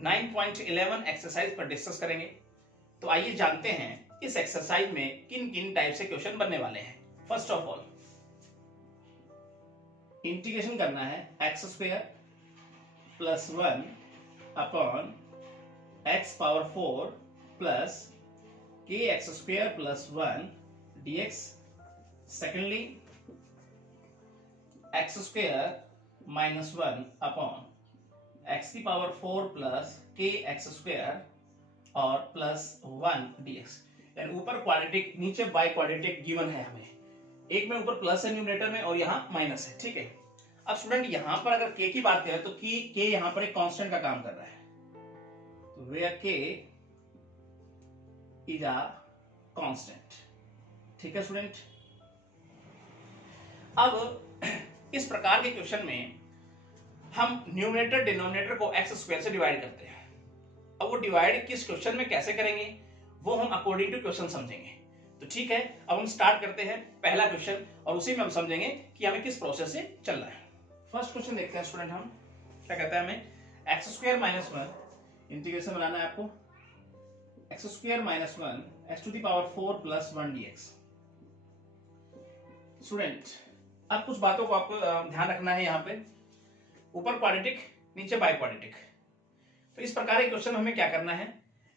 9.11 exercise पर discuss करेंगे। तो आइए जानते हैं इस एक्सरसाइज में किन किन टाइप से क्वेश्चन बनने वाले हैं। फर्स्ट ऑफ ऑल इंटीग्रेशन करना है x square plus 1 upon x power 4 plus के x square plus 1 dx। Secondly x square minus 1 upon x की पावर 4 प्लस के एक्स स्क्वायर और प्लस 1 dx। यानी ऊपर क्वाड्रेटिक नीचे बाई क्वाड्रेटिक गिवन है हमें, एक में ऊपर प्लस है न्यूमरेटर में और यहाँ माइनस है, ठीक है। अब स्टूडेंट यहाँ पर अगर के की बात करें तो के यहाँ पर एक कांस्टेंट का काम कर रहा है, तो वेयर के इज अ कांस्टेंट, ठीक है स्टूडेंट। अब इस प्रकार के क्वेश्चन में हम न्यूमरेटर डिनोमिनेटर को एक्स स्क्वायर से डिवाइड करते हैं। अब वो डिवाइड किस क्वेश्चन में कैसे करेंगे वो हम अकॉर्डिंग टू क्वेश्चन समझेंगे। तो ठीक है, अब हम स्टार्ट करते हैं पहला क्वेश्चन और उसी में हम समझेंगे कि हमें किस प्रोसेस से चलना है। फर्स्ट क्वेश्चन देखते हैं स्टूडेंट, हम क्या कहता है हमें एक्स स्क्वायर माइनस 1 इंटीग्रेशन बनाना है आपको x square minus 1 x to the power 4 plus 1 dx। Student अब कुछ बातों को आपको ध्यान रखना है, यहाँ पे ऊपर क्वाड्रेटिक नीचे बाई क्वाड्रेटिक। तो इस प्रकार के क्वेश्चन में हमें क्या करना है,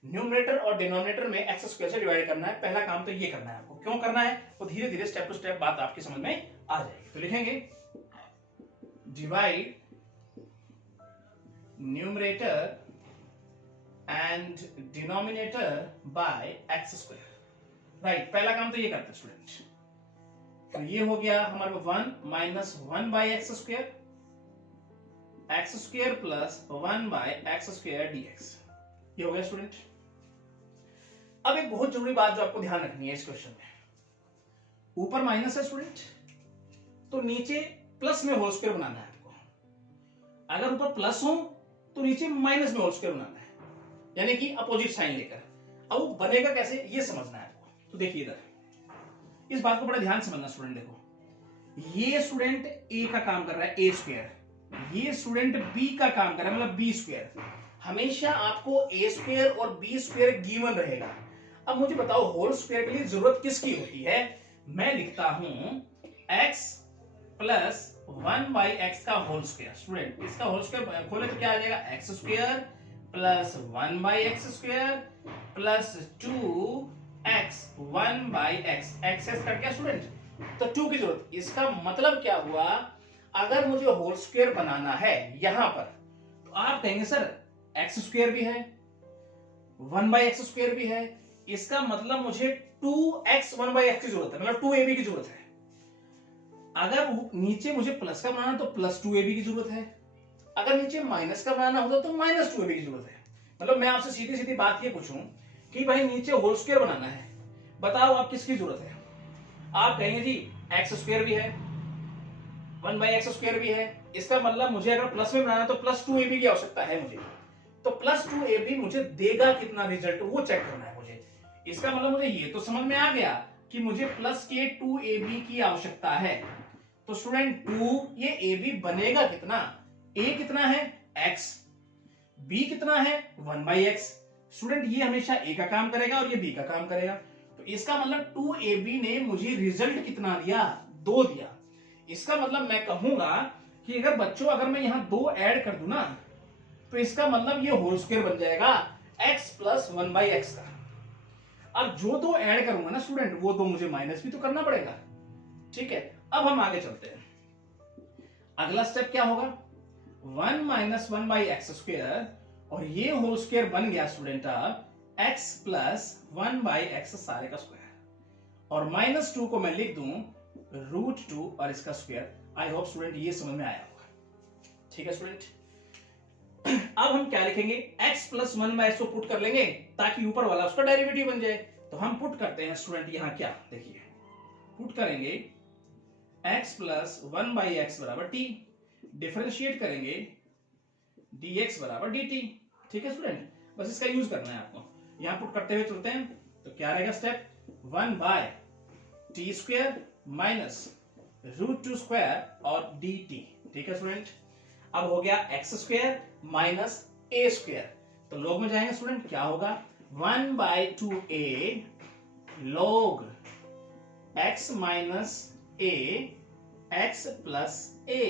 न्यूमरेटर और डिनोमिनेटर में एक्स स्क्वायर से डिवाइड करना है। पहला काम तो ये करना है आपको। क्यों करना है वो धीरे धीरे स्टेप टू स्टेप बात आपकी समझ में आ जाएगी। तो लिखेंगे divide numerator and denominator bye x square. Right, पहला काम तो ये करते हैं स्टूडेंट। तो ये हो गया हमारे 1 minus 1 by x square, x square plus 1 by x square dx। ये हो गया स्टूडेंट। अब एक बहुत जरूरी बात जो आपको ध्यान रखनी है इस क्वेश्चन में, ऊपर माइनस है स्टूडेंट तो नीचे प्लस में होल स्क्वायर बनाना है आपको। अगर ऊपर प्लस हो तो नीचे माइनस में होल स्क्वायर बनाना है, यानी कि अपोजिट साइन लेकर। अब वो बनेगा कैसे ये समझना है आपको। तो देखिए इधर इस बात को बड़ा ध्यान से समझना स्टूडेंट। देखो ये स्टूडेंट ए का काम कर रहा है ए स्क्वायर, ये स्टूडेंट बी का काम कर रहा है मतलब बी स्क्वायर। हमेशा आपको ए स्क्वायर और बी स्क्वायर गिवन रहेगा। अब मुझे बताओ होल स्क्वायर के लिए जरूरत किसकी होती है। मैं लिखता हूं x प्लस 1 बाई एक्स का होल स्क्वायर। स्टूडेंट इसका होल स्क्वायर खोले तो क्या आ जाएगा, x square plus 1 by x square plus 2x 1 by x. Excess cut गया स्टूडेंट, तो 2 की जरूरत। इसका मतलब क्या हुआ, अगर मुझे होल स्क्वायर बनाना है यहां पर तो आप कहेंगे सर एक्स स्क्वायर भी है 1 बाई एक्स स्क्वायर भी है, इसका मतलब मुझे 2x 1 बाई एक्स की जरूरत है, मतलब 2ab की जरूरत है। अगर नीचे मुझे प्लस का बनाना तो प्लस 2ab की जरूरत है, अगर नीचे माइनस का बनाना होता तो माइनस 2ab की जरूरत है। मतलब मैं आपसे सीधी सीधी बात ये पूछूं कि भाई नीचे होल स्क्वायर बनाना है, बताओ आप किसकी जरूरत है। आप कहेंगे जी एक्स स्क्वायर भी है 1 बाई एक्स स्क्वायर भी है, इसका मतलब मुझे अगर प्लस में बनाना तो प्लस 2ab की आवश्यकता है मुझे। तो प्लस 2ab मुझे देगा कितना रिजल्ट वो चेक करना है मुझे। इसका मतलब मुझे ये तो समझ में आ गया कि मुझे प्लस के 2ab की आवश्यकता है। तो स्टूडेंट 2 ये ab बनेगा कितना, a कितना है x, b कितना है 1 बाई एक्स। स्टूडेंट ये हमेशा a का काम करेगा और ये b का काम करेगा। तो इसका मतलब 2ab ने मुझे रिजल्ट कितना दिया, 2 दिया। इसका मतलब मैं कहूंगा कि अगर बच्चों अगर मैं यहां 2 ऐड कर दूं ना तो इसका मतलब ये होल स्क्वायर बन जाएगा x प्लस 1 बाई एक्स का। अब जो 2 ऐड करूंगा ना स्टूडेंट वो 2 मुझे माइनस भी तो करना पड़ेगा, ठीक है। अब हम आगे चलते हैं, अगला स्टेप क्या होगा 1 माइनस 1 बाई एक्स स्क्वायर और ये होल स्क्वायर बन गया स्टूडेंट अब x प्लस 1 बाई एक्स सारे का स्क्वायर, और माइनस 2 को मैं लिख दूं √2 और इसका स्क्वायर। आई होप स्टूडेंट ये समझ में आया होगा, ठीक है स्टूडेंट। अब हम क्या लिखेंगे x प्लस 1 बाई एक्स को पुट कर लेंगे ताकि ऊपर वाला उसका डेरिवेटिव बन जाए। तो हम पुट करते हैं स्टूडेंट यहां क्या देखिए, पुट करेंगे x प्लस 1 बाई एक्स बराबर t, डिफरेंशिएट करेंगे dx बराबर dt, ठीक है स्टूडेंट। बस इसका यूज करना है आपको। यहां पुट करते हुए चलते हैं तो क्या रहेगा step 1 by t square minus √2 square और dt, ठीक है स्टूडेंट। अब हो गया x square minus a square, तो log में जाएंगे स्टूडेंट, क्या होगा 1/2a log x minus a x plus a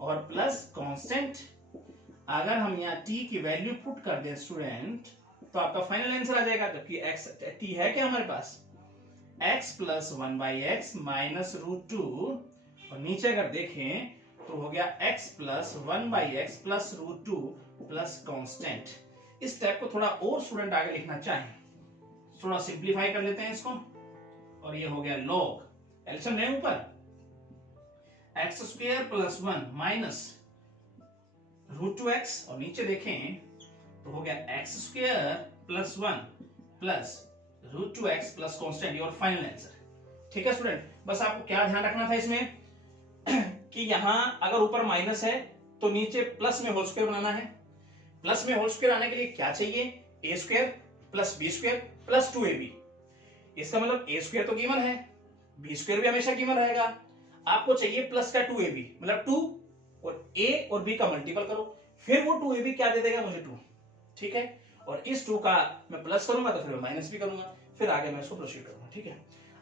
और प्लस कांस्टेंट। अगर हम यहाँ t की वैल्यू पुट कर दें स्टूडेंट तो आपका फाइनल आंसर आ जाएगा, जबकि x t है क्या हमारे पास x प्लस 1/x माइनस √2 और नीचे अगर देखें तो हो गया x plus 1/x plus √2 plus constant. इस स्टेप को थोड़ा और स्टूडेंट आगे लिखना चाहें, थोड़ा सिंप्लीफाई कर लेते हैं इसको और ये हो गया log एल्सियम लें ऊपर x² प्लस 1 माइनस √2x और नीचे देखें तो हो गया x² plus 1 plus √2x plus constant, your final answer. ठीक है स्टूडेंट, बस आपको क्या ध्यान रखना था इसमें कि यहां अगर ऊपर माइनस है तो नीचे प्लस में होल स्क्वायर बनाना है। प्लस में होल स्क्वायर आने के लिए क्या चाहिए, a² plus b² plus 2ab। इसका मतलब a² तो गिवन है, b² भी हमेशा गिवन रहेगा, आपको चाहिए प्लस का 2ab, मतलब 2 और a और b का मल्टीपल करो, फिर वो 2ab क्या दे देगा मुझे 2। ठीक है, और इस 2 का मैं प्लस करूंगा तो फिर मैं माइनस भी करूंगा, फिर आगे मैं इसको प्रोसीड करूंगा। ठीक है,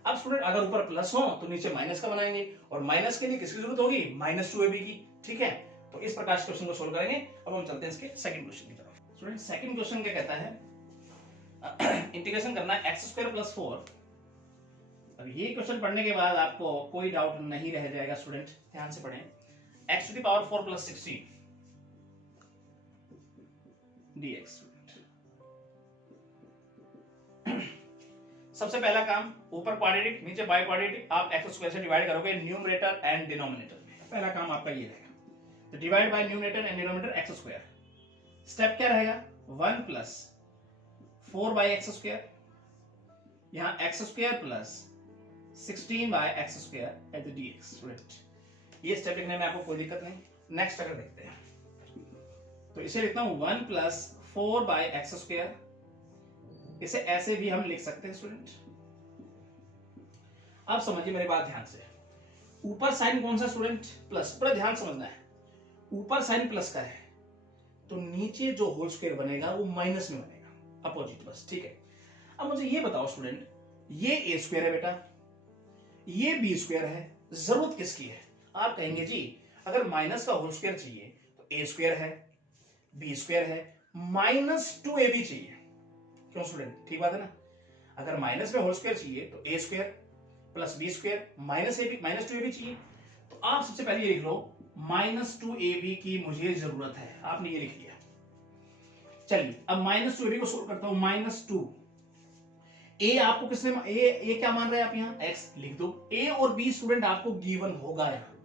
अब स्टूडेंट अगर ऊपर प्लस हो तो नीचे माइनस का बनाएंगे और माइनस के लिए किसकी जरूरत होगी, -2ab की। ठीक है, तो इस प्रकार से क्वेश्चन को सोल्व करेंगे। अब हम चलते हैं इसके सेकंड क्वेश्चन की तरफ। स्टूडेंट सेकंड क्वेश्चन क्या कहता है, इंटीग्रेशन करना है x² प्लस 4। अब ये क्वेश्चन पढ़ने के बाद आपको कोई डाउट नहीं रह जाएगा स्टूडेंट, ध्यान से पढ़ें। x⁴ plus 16 dx। सबसे पहला काम, ऊपर क्वाड्रेटिक नीचे बाई क्वाड्रेटिक, आप x² से डिवाइड करोगे न्यूमरेटर एंड डिनोमिनेटर में। पहला काम आपका ये रहेगा, तो divide by numerator and denominator x²। Step क्या रहेगा, 1 प्लस 4/x², यहां x² plus 16/x² at the dx। ये स्टेप लिखने में आपको कोई दिक्कत नहीं। नेक्स्ट अगर देखते हैं तो इसे लिखता हूं 1 प्लस 4/x²। इसे ऐसे भी हम लिख सकते हैं स्टूडेंट। अब समझिए मेरी बात ध्यान से, ऊपर साइन कौन सा स्टूडेंट, प्लस। बड़ा ध्यान समझना है, ऊपर साइन प्लस का है तो नीचे जो होल स्क्वायर बनेगा वो माइनस में बनेगा, अपोजिट बस। ठीक है, अब मुझे ये बताओ स्टूडेंट, ये a² है बेटा, ये b² है, जरूरत किसकी है। आप कहेंगे जी अगर माइनस का होल स्क्वायर चाहिए तो a² है, b² है, -2ab चाहिए। क्यों स्टूडेंट, ठीक बात है ना। अगर माइनस में होल स्क्वायर चाहिए तो a² प्लस b² -2ab चाहिए। तो आप सबसे पहले ये लिख लो -2ab की मुझे जरूरत है, आपने ये लिख लिया। चलिए अब -2ab को सोल्व करता हूं। -2 a आपको किसने a क्या मान रहे हैं आप यहाँ x लिख दो। a और b स्टूडेंट आपको गिवन होगा, यहाँ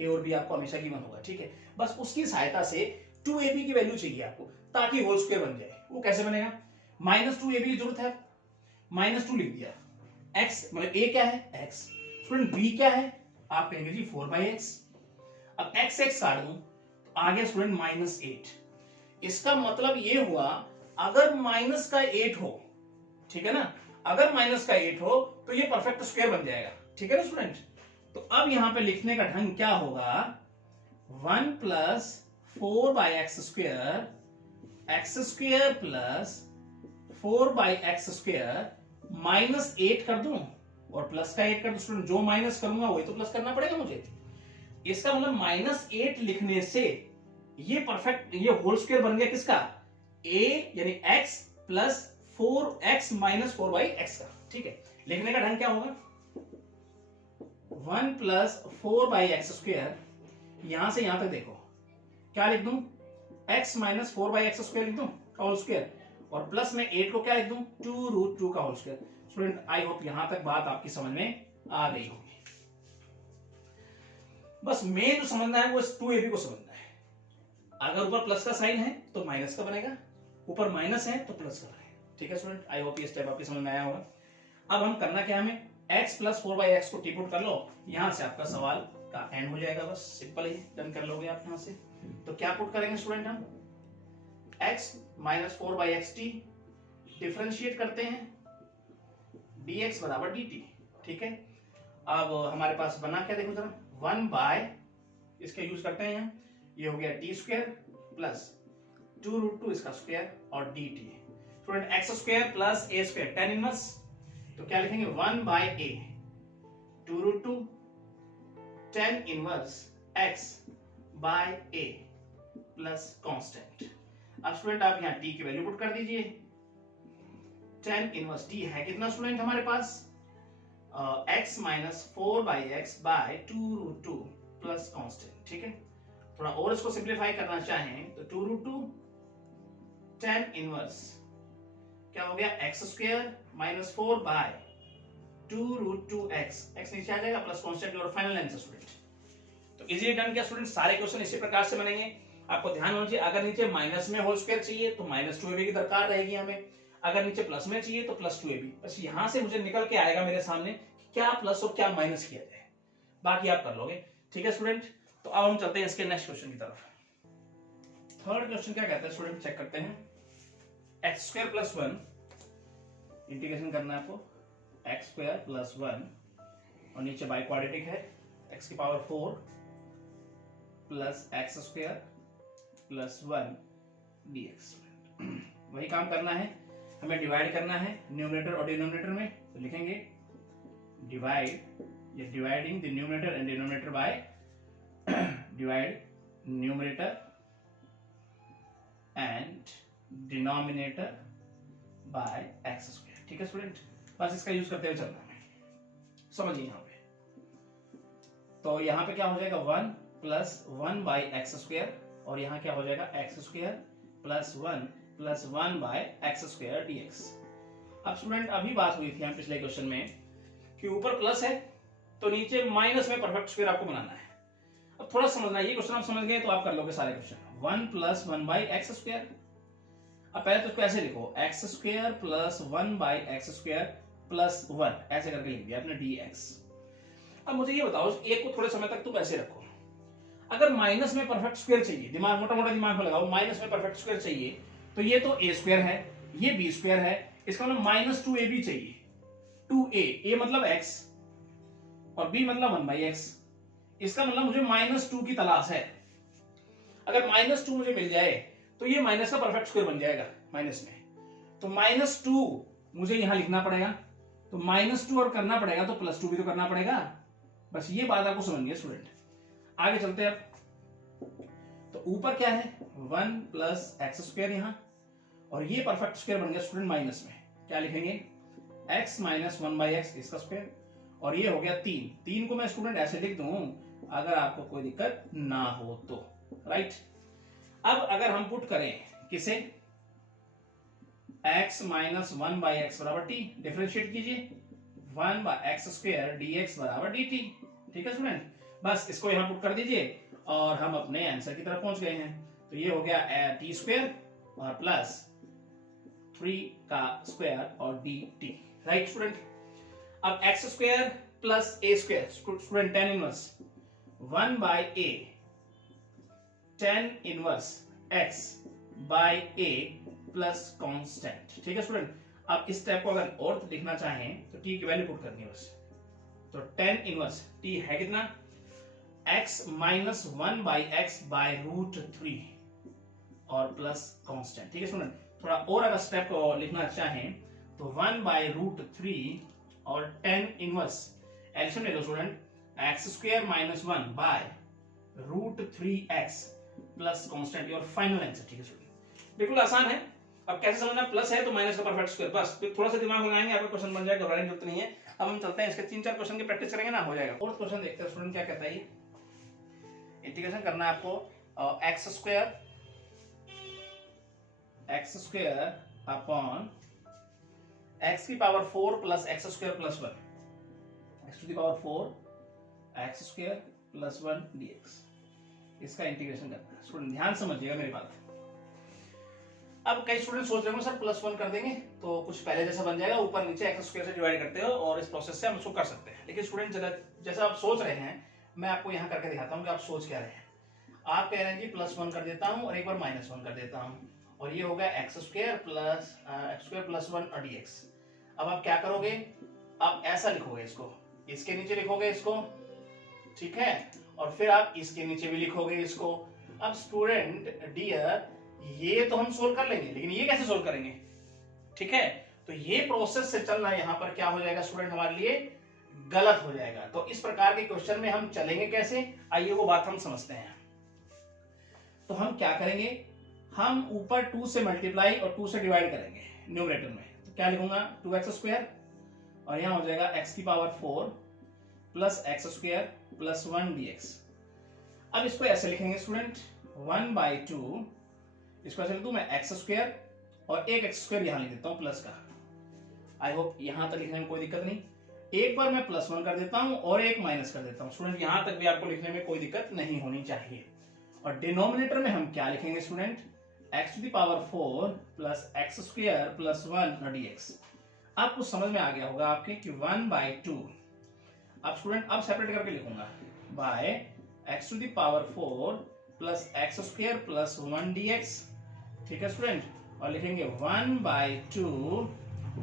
a और b आपको हमेशा गिवन होगा। ठीक है, बस उसकी सहायता से 2ab की वैल्यू चाहिए आपको ताकि होल स्क्वायर बन जाए। वो कैसे बनेगा, -2ab की जरूरत है, -2 लिख दिया। x मतलब a क्या है x, स्टूडेंट b क्या है, आप कहेंगे जी 4/x। अब x काट दूं तो आ गया स्टूडेंट -8। इसका मतलब ये हुआ अगर माइनस का 8 हो, ठीक है ना, अगर माइनस का 8 हो तो ये परफेक्ट स्क्वायर बन जाएगा। ठीक है ना स्टूडेंट, तो अब यहां पे लिखने का ढंग क्या होगा, 1 plus 4/x² x² plus 4/x² -8 कर दूं और प्लस का 8 कर दूं। स्टूडेंट जो माइनस करूंगा वही तो प्लस करना पड़ेगा मुझे। इसका मतलब -8 लिखने से ये परफेक्ट, ये होल स्क्वायर बन गया किसका, a यानी x plus 4x minus 4/x का। ठीक है, लिखने का ढंग क्या होगा, 1 प्लस 4/x², यहां से यहां तक देखो क्या लिख दूं, x माइनस 4/x² लिख दूं का होल स्क्वायर, और प्लस में 8 को क्या लिख दूं, 2√2 का whole square. Student I hope यहां तक बात आपकी समझ में आ गई होगी। बस मेन जो समझना है वो इस 2ab को समझना है। अगर ऊपर प्लस का साइन है तो माइनस का बनेगा, ऊपर माइनस है तो प्लस का बनेगा। ठीक है स्टूडेंट, आई होप ये स्टेप आपकी समझ में आया होगा। अब हम करना क्या, हमें x प्लस 4/x को टी पुट कर लो, यहां से आपका सवाल का एंड हो जाएगा। बस सिंपल ही डन कर लोगे आप यहां से। तो क्या पुट करेंगे स्टूडेंट, हम x minus 4/x t differentiate करते हैं, dx बराबर dt। ठीक है, अब हमारे पास बना क्या देखो जरा, 1 बाय, इसका यूज करते हैं यहाँ, ये हो गया t² प्लस 2√2 इसका स्क्वायर और dt। Student x square plus a square tan inverse, तो क्या लिखेंगे 1 by a 2√2 tan inverse x by a plus constant. अब स्टूडेंट आप यहाँ t की वैल्यू पुट कर दीजिए। tan इनवर्स t है कितना स्टूडेंट हमारे पास x minus 4/x by 2√2 plus constant. ठीक है, थोड़ा और इसको सिंप्लीफाई करना चाहें तो 2√2 tan इनवर्स क्या हो गया x square minus 4 by 2√2x, x नीचे आ जाएगा प्लस कांस्टेंट और फाइनल आंसर स्टूडेंट। तो इजीली डन किया स्टूडेंट। सारे क्वेश्चन इसी प्रकार से बनेंगे। आपको ध्यान होना चाहिए, अगर नीचे माइनस में होल स्क्वायर चाहिए तो -2ab की दरकार रहेगी हमें, अगर नीचे प्लस में चाहिए तो +2ab। बस यहां से मुझे निकल के आएगा मेरे सामने क्या प्लस और क्या माइनस किया जाए, बाकी आप कर लोगे। ठीक है स्टूडेंट, तो अब हम चलते हैं इसके नेक्स्ट क्वेश्चन की तरफ। थर्ड क्वेश्चन क्या कहता है स्टूडेंट, चेक करते हैं। एक्स स्क्वायर प्लस 1 इंटीग्रेशन करना है आपको, एक्स स्क्वायर प्लस 1 और नीचे बाई क्वाड्रेटिक है x की power 4 plus x square plus 1 dx। वही काम करना है, हमें डिवाइड करना है न्यूमरेटर और डिनोमिनेटर में, तो लिखेंगे डिवाइड या dividing the numerator and denominator by divide numerator and denominator bye x square. ठीक है स्टूडेंट, बस इसका यूज करते हुए चलना है, समझिए यहाँ पे। तो यहाँ पे क्या हो जाएगा 1 प्लस 1 बाई एक्स स्क्वायर और यहाँ क्या हो जाएगा x square plus 1 plus 1 by x square dx। अब स्टूडेंट अभी बात हुई थी हम पिछले क्वेश्चन में कि ऊपर प्लस है तो नीचे माइनस में परफेक्ट स्क्वायर आपको बनाना है। अब थोड़ा समझना, ये क्वेश्चन आप समझ गए तो आप कर लोगे सारे question. 1 plus 1 by x square, अब पहले तो इसको ऐसे लिखो x square plus 1 by x square plus 1, ऐसे करके लिख दिया आपने dx। अब मुझे ये बताओ, एक को थोड़े समय तक तुम ऐसे रखो, अगर माइनस में परफेक्ट स्क्वायर चाहिए, दिमाग मोटा मोटा दिमाग में लगाओ, माइनस में परफेक्ट स्क्वायर चाहिए तो ये तो a स्क्वायर है, ये b स्क्वायर है, इसका मतलब -2ab चाहिए। 2a, a मतलब x और b मतलब 1/x, इसका मतलब मुझे -2 की तलाश है। अगर -2 मुझे मिल जाए तो ये माइनस का परफेक्ट स्क्वायर बन जाएगा माइनस में, तो -2 मुझे यहां लिखना पड़ेगा, तो -2 और करना पड़ेगा तो +2 भी तो करना पड़ेगा। बस ये बात आपको समझनी है स्टूडेंट। आगे चलते हैं अब, तो ऊपर क्या है 1 प्लस एक्स स्क्वायर यहाँ, और ये परफेक्ट स्क्वायर बन गया स्टूडेंट माइनस में, क्या लिखेंगे x माइनस 1/x इसका स्क्वायर, और ये हो गया 3 को मैं स्टूडेंट ऐसे लिख दूं अगर आपको कोई दिक्कत ना हो तो, राइट। अब अगर हम पुट करें किसे x माइनस 1/x बराबर t, डिफरेंशिएट कीजिए 1/x स्क्वायर dx बराबर dt। ठीक है स्टूडेंट, बस इसको यहां पुट कर दीजिए और हम अपने आंसर की तरफ पहुंच गए हैं। तो ये हो गया t स्क्वायर और प्लस 3 का स्क्वायर और dt, राइट स्टूडेंट। अब x square plus a square, student tan inverse 1 by a tan inverse x by a plus constant. ठीक है स्टूडेंट, अब इस स्टेप को अगर और लिखना चाहें तो t की वैल्यू पुट करनी है बस, तो tan इनवर्स t है कितना x minus 1 by x by √3 और प्लस कांस्टेंट। ठीक है स्टूडेंट, थोड़ा और अगर स्टेप को लिखना चाहें तो 1 बाय √3 और tan इनवर्स एल्सियम ले लो student, x square minus 1 by √3x plus constant, your final answer. ठीक है स्टूडेंट, बिल्कुल आसान है। अब कैसे समझना, प्लस है तो माइनस का परफेक्ट स्क्वायर, बस थोड़ा सा दिमाग लगाएंगे आपका क्वेश्चन बन जाएगा, घबराने की जरूरत नहीं है। अब हम चलते हैं इसके 3-4 क्वेश्चन की प्रैक्टिस करेंगे ना, हो जाएगा। फोर्थ क्वेश्चन देखते हैं स्टूडेंट क्या कहता है। ये इंटीग्रेशन करना है आपको एक्स स्क्वायर अपॉन x की power 4 plus x square plus 1, x to the power 4 x square plus 1 dx, इसका इंटीग्रेशन करना है। स्टूडेंट ध्यान समझिएगा मेरी बात। अब कई स्टूडेंट सोच रहे होंगे सर +1 कर देंगे तो कुछ पहले जैसा बन जाएगा, ऊपर नीचे एक्स स्क्वायर से डिवाइड करते हो और इस प्रोसेस से हम उसको कर सकते हैं। लेकिन स्टूडेंट जैसा आप सोच रहे हैं, मैं आपको यहाँ करके दिखाता हूँ कि आप सोच क्या रहे हैं। आप कह रहे हैं जी +1 कर देता हूँ और एक बार -1 कर देता हूँ, और ये हो गया एक्स स्क्वायर प्लस 1 और dx। अब आप क्या करोगे, आप ऐसा लिखोगे, इसको इसके नीचे लिखोगे इसको, ठीक है, और फिर आप इसके नीचे भी लिखोगे इसको। अब स्टूडेंट डियर, ये तो हम सोल्व कर लेंगे, लेकिन ये कैसे सोल्व करेंगे? ठीक है, तो ये प्रोसेस से चलना यहाँ पर क्या हो जाएगा स्टूडेंट हमारे लिए गलत हो जाएगा। तो इस प्रकार के क्वेश्चन में हम चलेंगे कैसे, आइए वो बात हम समझते हैं। तो हम क्या करेंगे, हम ऊपर 2 से मल्टीप्लाई और 2 से डिवाइड करेंगे न्यूमरेटर में। तो क्या लिखूंगा 2x² और यहाँ हो जाएगा x⁴ plus x² plus 1 dx। अब इसको ऐसे लिखेंगे स्टूडेंट 1/2, इसको ऐसे लिख दूं मैं x² और एक x² यहाँ लिख देता हूँ प्लस का। आई होप यहां तक लिखने में कोई दिक्कत नहीं। एक बार मैं +1 कर देता हूं और एक माइनस कर देता हूं। स्टूडेंट यहां तक भी आपको लिखने में कोई दिक्कत नहीं होनी चाहिए। और डिनोमिनेटर में हम क्या लिखेंगे student, x⁴ plus x² plus 1 dx। अब कुछ समझ में आ गया होगा आपके कि 1/2। अब स्टूडेंट अब सेपरेट करके लिखूंगा bye x⁴ plus x² plus 1 dx। ठीक है स्टूडेंट, और लिखेंगे 1/2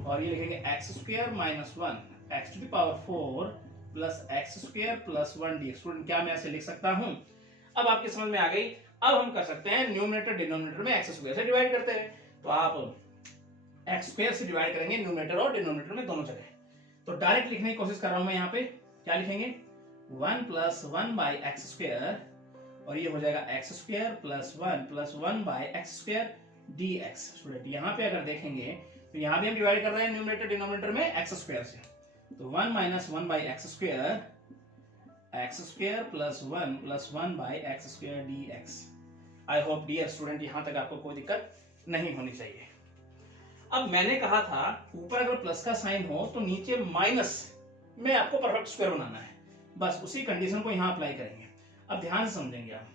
और ये लिखेंगे x² minus 1 x⁴ plus x² plus 1 dx। Student क्या मैं ऐसे लिख सकता हूं? अब आपके समझ में आ गई। अब हम कर सकते हैं न्यूमरेटर डिनोमिनेटर में x² से डिवाइड करते हैं। तो आप x² से डिवाइड करेंगे न्यूमरेटर और डिनोमिनेटर में दोनों जगह। तो डायरेक्ट लिखने की कोशिश कर रहा हूं मैं यहाँ पे। क्या लिखेंगे 1 प्लस 1/x² और ये हो जाएगा x² प्लस 1 dx। स्टूडेंट यहाँ पे अगर देखेंगे तो यहाँ भी हम डिवाइड कर रहे हैं न्यूमरेटर डिनोमिनेटर में x² से। तो 1 minus 1/x² plus 1 dx। I hope dear student यहां तक आपको कोई दिक्कत नहीं होनी चाहिए। अब मैंने कहा था ऊपर अगर प्लस का साइन हो तो नीचे माइनस में आपको परफेक्ट स्क्वायर बनाना है। बस उसी कंडीशन को यहां अप्लाई करेंगे। अब ध्यान से समझेंगे आप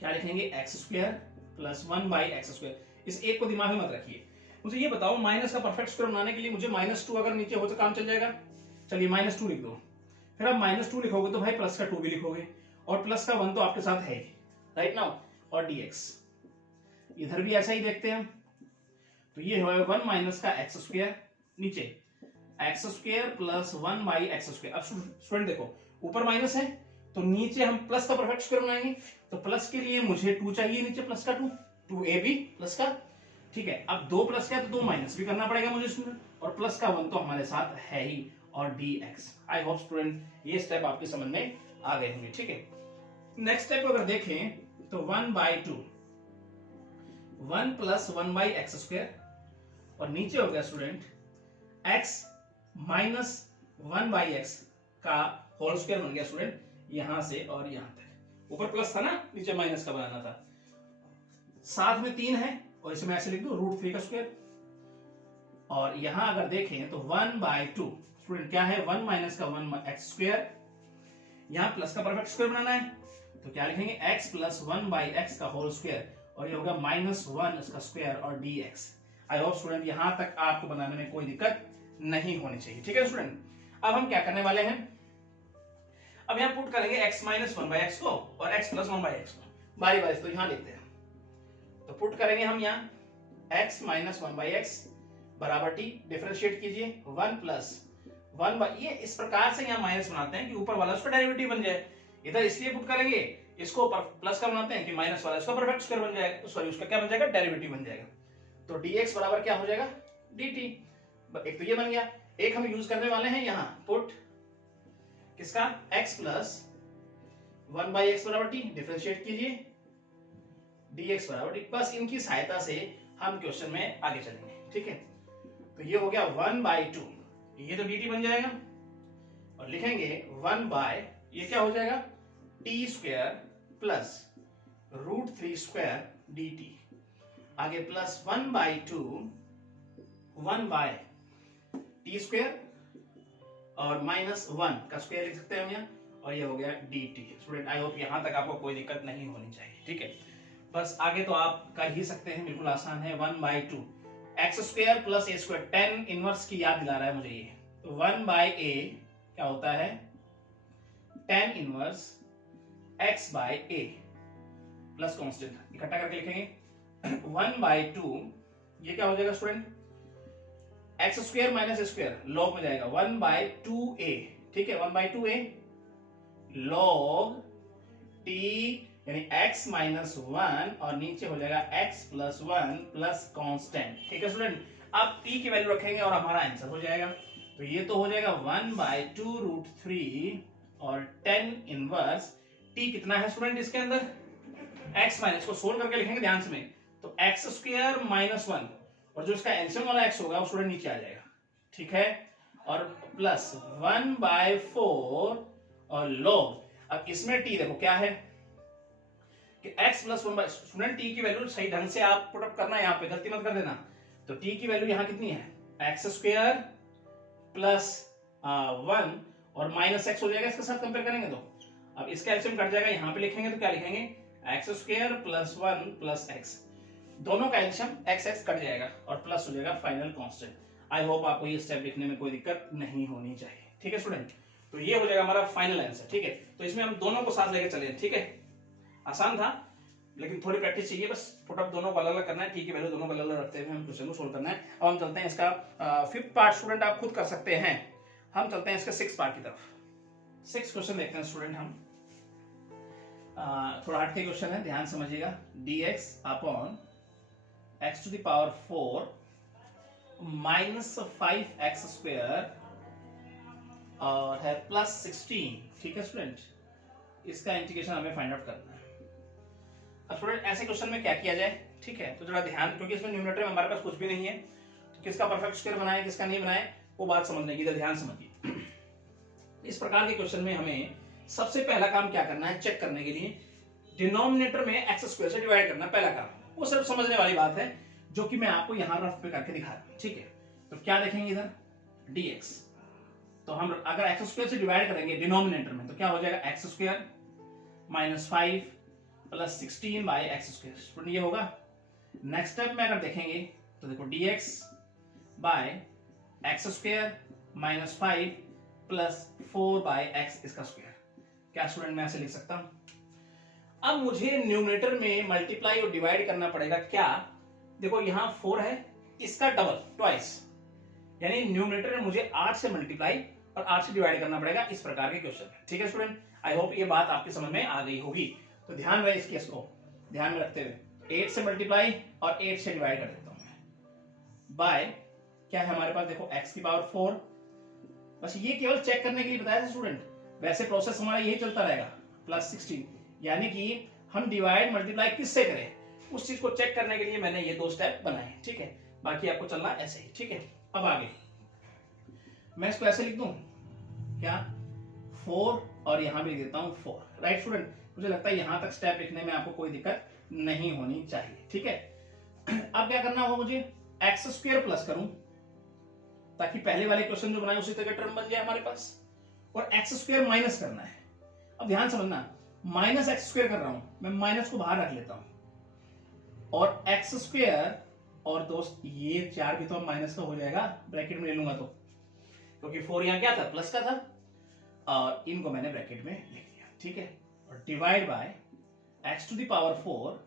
क्या लिखेंगे x² प्लस 1/x²। इस एक को दिमाग में मत रखिए। मुझे ये बताओ माइनस का परफेक्ट स्क्वायर बनाने के लिए मुझे -2 अगर नीचे हो तो काम चल जाएगा। चलिए -2 लिख दो। फिर आप -2 लिखोगे तो भाई प्लस का 2 भी लिखोगे और प्लस का 1 तो आपके साथ है ही, राइट नाउ। और dx इधर भी ऐसा ही देखते हैं हम। तो ये होगा 1 माइनस का x² नीचे x² प्लस 1/x²। अब स्टूडेंट देखो ऊपर माइनस है तो नीचे हम प्लस का परफेक्ट स्क्वायर बनाएंगे। तो प्लस के लिए मुझे 2 चाहिए नीचे, प्लस का 2ab प्लस का। ठीक है, अब 2 प्लस का तो 2 माइनस भी करना पड़ेगा मुझे स्टूडेंट, और प्लस का 1 तो हमारे साथ है ही, और dx। आई होप स्टूडेंट ये स्टेप आपके समझ में आ गए होंगे। ठीक है, नेक्स्ट स्टेप अगर देखें तो 1/2 1 प्लस 1/x² और नीचे हो गया स्टूडेंट x माइनस 1/x का होल स्क्वायर बन गया स्टूडेंट, यहां से और यहां तक। ऊपर प्लस था ना, नीचे माइनस का बनाना था। साथ में 3 है और इसे मैं ऐसे लिख दूं √3 का स्क्वायर। और यहां अगर देखें तो 1/2 स्टूडेंट क्या है 1 माइनस का 1x²। यहां प्लस का परफेक्ट स्क्वायर बनाना है तो क्या लिखेंगे x प्लस 1/x का होल स्क्वायर और ये होगा -1 इसका स्क्वायर और dx। आई होप स्टूडेंट यहां तक आपको बनाने में कोई दिक्कत नहीं होनी चाहिए। ठीक है स्टूडेंट, अब हम क्या करने वाले हैं, अब यहां पुट करेंगे x माइनस 1/x को और x प्लस 1/x को बारी बारी। तो यहां लिखते हैं, तो पुट करेंगे हम यहां x माइनस 1/x बराबर t, डिफरेंशिएट कीजिए 1 प्लस 1 ये इस प्रकार से यहां माइनस बनाते हैं कि ऊपर वाला उसका डेरिवेटिव बन जाए। इधर इसलिए पुट करेंगे, इसको प्लस का बनाते हैं कि माइनस वाला इसका परफेक्ट स्क्वायर बन जाएगा, सॉरी उसका क्या बन जाएगा डेरिवेटिव बन जाएगा। तो dx बराबर क्या हो जाएगा dt। एक तो ये बन गया, एक हम यूज करने वाले हैं यहां पुट किसका x प्लस 1/x बराबर t, डिफरेंशिएट कीजिए dx बराबर t। बस इनकी सहायता से हम क्वेश्चन में आगे चलेंगे। ठीक है, तो ये हो गया 1/2, ये तो dt बन जाएगा और लिखेंगे 1 ये क्या हो जाएगा t² प्लस √3² dt। आगे प्लस 1/2 1/t² और -1 का स्क्वायर लिख सकते हैं हम यहाँ, और ये हो गया dt। स्टूडेंट आई होप यहां तक आपको कोई दिक्कत नहीं होनी चाहिए। ठीक है, बस आगे तो आप कर ही सकते हैं, बिल्कुल आसान है। 1/2 x² plus a², tan inverse की याद दिला रहा है मुझे ये। तो 1/a क्या होता है tan inverse x/a plus constant इकट्ठा करके लिखेंगे 1/2 ये क्या हो जाएगा student x² minus a² log में जाएगा 1/2a। ठीक है, 1/2a log t यानी x माइनस 1 और नीचे हो जाएगा x प्लस 1 प्लस कॉन्स्टेंट। ठीक है स्टूडेंट, अब t की वैल्यू रखेंगे और हमारा आंसर हो जाएगा। तो ये तो हो जाएगा 1/2√3 और 10 इनवर्स t कितना है स्टूडेंट इसके अंदर, x माइनस को सोल्व करके लिखेंगे ध्यान से, तो x स्क्वायर माइनस 1 और जो इसका एलसीएम वाला x होगा वो स्टूडेंट नीचे आ जाएगा। ठीक है, और प्लस 1/4 और log, अब इसमें t देखो क्या है कि x प्लस 1 स्टूडेंट t की वैल्यू सही ढंग से आप पुट अप करना, यहाँ पे गलती मत कर देना। तो t की वैल्यू यहाँ कितनी है, x स्क्वायर प्लस 1 और माइनस x हो जाएगा इसके साथ कंपेयर करेंगे तो। अब इसका एलसीएम कट जाएगा, यहाँ पे लिखेंगे तो क्या लिखेंगे, x square plus 1 plus x, दोनों का एलसीएम x x कट जाएगा और प्लस हो जाएगा फाइनल कांस्टेंट। आई होप आपको ये स्टेप लिखने में कोई दिक्कत नहीं होनी चाहिए। ठीक है स्टूडेंट, तो ये हो जाएगा हमारा फाइनल आंसर। ठीक है, तो इसमें हम दोनों को साथ लेकर चले। ठीक है, आसान था लेकिन थोड़ी प्रैक्टिस चाहिए, बस पुट अप दोनों को अलग अलग करना है, ठीक है वैल्यू दोनों को अलग अलग रखते हुए हम क्वेश्चन को सोल्व करना है। अब हम चलते हैं इसका फिफ्थ पार्ट, स्टूडेंट आप खुद कर सकते हैं। हम चलते हैं इसका सिक्स पार्ट की तरफ। सिक्स क्वेश्चन देखते हैं स्टूडेंट हम, थोड़ा हट के क्वेश्चन है, ध्यान समझिएगा। dx upon x to the power 4 minus 5x square और है प्लस 16। ठीक है स्टूडेंट, इसका इंटीग्रेशन हमें फाइंड आउट करना है। अब स्टूडेंट ऐसे क्वेश्चन में क्या किया जाए, ठीक है, तो जरा ध्यान, क्योंकि इसमें न्यूमरेटर में हमारे पास कुछ भी नहीं है, तो किसका परफेक्ट स्क्वायर बनाए किसका नहीं बनाए वो बात समझने की, इधर ध्यान समझिए। इस प्रकार के क्वेश्चन में हमें सबसे पहला काम क्या करना है, चेक करने के लिए डिनोमिनेटर में एक्स स्क्वायर से डिवाइड करना, पहला काम। वो सिर्फ समझने वाली बात है जो कि मैं आपको यहाँ रफ पे करके दिखा रहा हूँ। ठीक है, तो क्या देखेंगे इधर dx, तो हम अगर एक्स स्क्वायर से डिवाइड करेंगे डिनोमिनेटर में तो क्या हो जाएगा, x square minus 5 plus 16 by x square, ये होगा। नेक्स्ट स्टेप में अगर देखेंगे तो देखो dx by x square minus 5 plus 4 by x इसका स्क्वायर। क्या स्टूडेंट मैं ऐसे लिख सकता हूं? अब मुझे न्यूमरेटर में मल्टीप्लाई और डिवाइड करना पड़ेगा। क्या देखो यहाँ 4 है, इसका डबल ट्वाइस, यानी न्यूमरेटर में मुझे 8 से मल्टीप्लाई और 8 से डिवाइड करना पड़ेगा। इस प्रकार के क्वेश्चन है। ठीक है स्टूडेंट, आई होप ये बात आपकी समझ में आ गई होगी। तो ध्यान रहे इस केस को ध्यान में रखते हुए 8 से मल्टीप्लाई और 8 से डिवाइड कर देता हूं मैं बाय, क्या है हमारे पास देखो x की पावर 4। बस ये केवल चेक करने के लिए बताया था स्टूडेंट, वैसे प्रोसेस हमारा यही चलता रहेगा, प्लस 16, यानी कि हम डिवाइड मल्टीप्लाई किससे करें उस चीज को चेक करने के लिए मैंने ये दो स्टेप बनाए। ठीक है, बाकी आपको चलना ऐसे ही। ठीक है, अब आगे मैं इसको ऐसे लिख दूं, क्या 4 और यहां भी देता हूं 4। राइट स्टूडेंट, मुझे लगता है यहां तक स्टेप लिखने में आपको कोई दिक्कत नहीं होनी चाहिए। ठीक है, अब क्या करना होगा मुझे, एक्स स्क्वायर प्लस करूं ताकि पहले वाले क्वेश्चन जो बनाए उसी तरह का टर्म बन जाए हमारे पास, और एक्स स्क्वायर माइनस करना है। अब ध्यान समझना, माइनस एक्स स्क्वायर कर रहा हूं मैं, माइनस को बाहर रख लेता हूं और एक्स स्क्वायर, और दोस्त ये 4 भी तो माइनस का हो जाएगा, ब्रैकेट में ले लूंगा तो, क्योंकि 4 यहां क्या था, प्लस का था, और इनको मैंने ब्रैकेट में लिख दिया। ठीक है, और divide by x to the power 4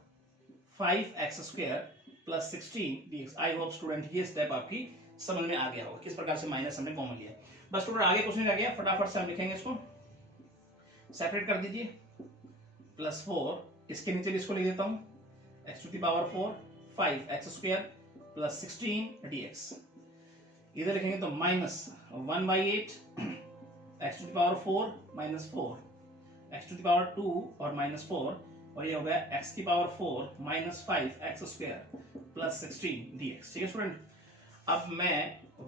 5x square plus 16 dx। I hope student ये स्टेप आपकी समझ में आ गया होगा, किस प्रकार से माइनस हमने कॉमन लिया। बस स्टूडेंट आगे कुछ नहीं रह गया, फटाफट से हम लिखेंगे इसको, सेपरेट कर दीजिए। प्लस 4, इसके नीचे इसको लिख देता हूं, x to the power 4 5x square plus 16 dx। इधर लिखेंगे तो minus 1/8 x to the power 4 minus 4 x to the power 2 और माइनस 4, और ये हो गया x की power 4 minus 5x square plus 16 dx। ठीक है स्टूडेंट, अब मैं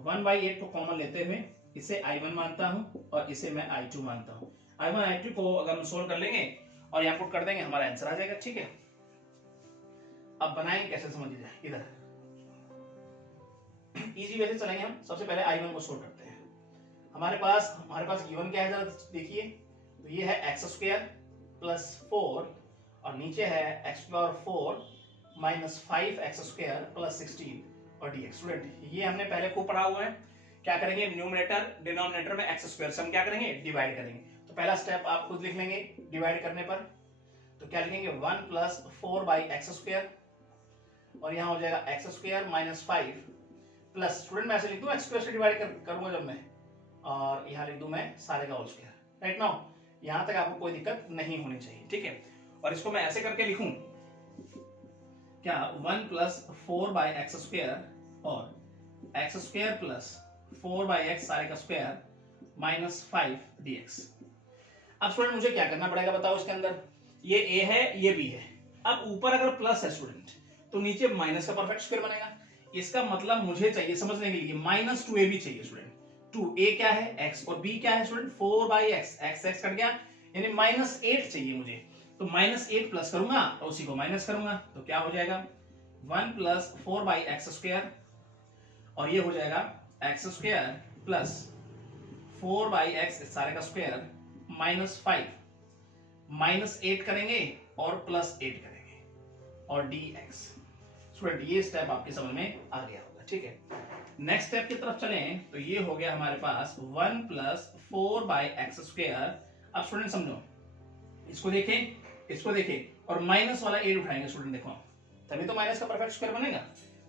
1/8 को कॉमन लेते हुए इसे I1 मानता हूं और इसे मैं I2 मानता हूं। I1 I2 को अगर हम सोल्व कर लेंगे और यहाँ पुट कर देंगे हमारा आंसर आ जाएगा। ठीक है, अब बनाएंगे कैसे समझिए, इधर इजी वे से चलेंगे हम। सबसे पहले I1 को सोल्व करते हैं। हमारे पास गिवन क्या है जरा देखिए, तो ये है एक्स स्क्वायर प्लस 4 और नीचे है एक्स की power 4 minus 5x square plus 16 और dx। स्टूडेंट ये हमने पहले खूब पढ़ा हुआ है, क्या करेंगे, न्यूमरेटर डिनोमिनेटर में एक्स स्क्वायर से हम क्या करेंगे, डिवाइड करेंगे। तो पहला स्टेप आप खुद लिख लेंगे डिवाइड करने पर, तो क्या लिखेंगे 1 प्लस 4 बाई एक्स स्क्वायर, और यहाँ हो जाएगा x square minus 5 plus, student मैं ऐसे लिख दूं, एक्स स्क्वायर से डिवाइड करूंगा जब मैं, और यहाँ लिख दूं मैं सारे का होल स्क्वायर। राइट नाउ यहाँ तक आपको कोई दिक्कत नहीं होनी चाहिए। ठीक है, और इसको मैं ऐसे करके लिखूं क्या 1 प्लस 4 बाई एक्स स्क्वायर और x square plus 4 by x सारे का स्क्वायर माइनस 5 dx। अब स्टूडेंट मुझे क्या करना पड़ेगा बताओ, इसके अंदर ये a है ये b है। अब ऊपर अगर प्लस है स्टूडेंट तो नीचे माइनस का परफेक्ट स्क्वायर बनेगा। इसका मतलब मुझे चाहिए समझने के लिए माइनस 2ab चाहिए स्टूडेंट। 2a क्या है x और b क्या है student 4 by x, x x cut गया यानी माइनस 8 चाहिए मुझे। तो माइनस 8 प्लस करूंगा और उसी को माइनस करूंगा तो क्या हो जाएगा 1 प्लस 4 बाई एक्स स्क्वायर और ये हो जाएगा x square plus 4 by x सारे का स्क्वायर माइनस 5, माइनस 8 करेंगे और प्लस 8 करेंगे और dx। स्टूडेंट ये स्टेप आपके समझ में आ गया होगा, ठीक है। नेक्स्ट स्टेप की तरफ चलें तो ये हो गया हमारे पास 1 प्लस 4 बाई एक्स स्क्वायर। अब स्टूडेंट समझो, इसको देखें और माइनस वाला 8 उठाएंगे स्टूडेंट, देखो तभी तो माइनस का परफेक्ट स्क्वायर बनेगा।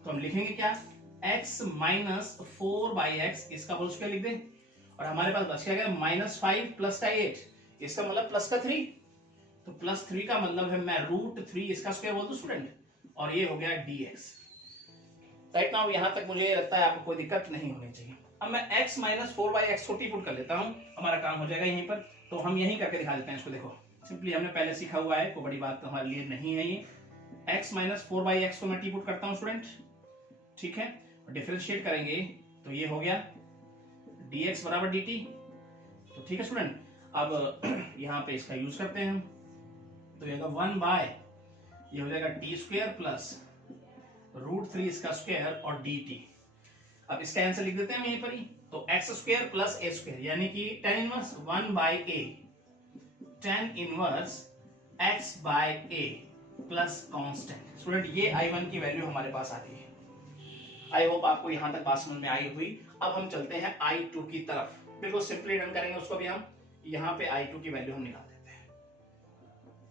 तो हम लिखेंगे क्या x माइनस 4 बाई एक्स, इसका होल स्क्वायर लिख दें और हमारे पास बच गया माइनस 5 प्लस का 8, इसका मतलब प्लस का 3। तो प्लस 3 का मतलब है मैं √3 इसका स्क्वायर बोल दूं स्टूडेंट और ये हो गया dx। राइट नाउ यहां तक मुझे लगता है आपको कोई दिक्कत नहीं होनी चाहिए। अब मैं x माइनस 4 बाई एक्स छोटी पुट कर लेता हूं, हमारा काम हो जाएगा यहीं पर। तो हम यहीं करके दिखा देते हैं इसको, देखो सिंपली हमने पहले सीखा हुआ है, कोई बड़ी बात हमारे लिए नहीं है ये। x माइनस 4 बाई एक्स को मैं टी पुट करता हूं स्टूडेंट, ठीक है, और डिफरेंशिएट करेंगे तो ये हो गया dx बराबर dt। तो ठीक है स्टूडेंट, अब यहाँ पे इसका यूज करते हैं हम, तो ये 1 बाय ये हो जाएगा टी स्क्वायर प्लस √3 इसका स्क्वायर और dt। अब इसका आंसर लिख देते हैं हम यहीं पर ही, तो x square plus a square यानी कि tan inverse 1 by a, tan inverse x by a plus constant. Student ये I1 की वैल्यू हमारे पास आ गई है। आई होप आपको यहां तक बात समझ में आई हुई। अब हम चलते हैं I2 की तरफ, बिल्कुल सिंपली रन करेंगे उसको भी हम। यहाँ पे I2 की वैल्यू हम निकाल देते हैं,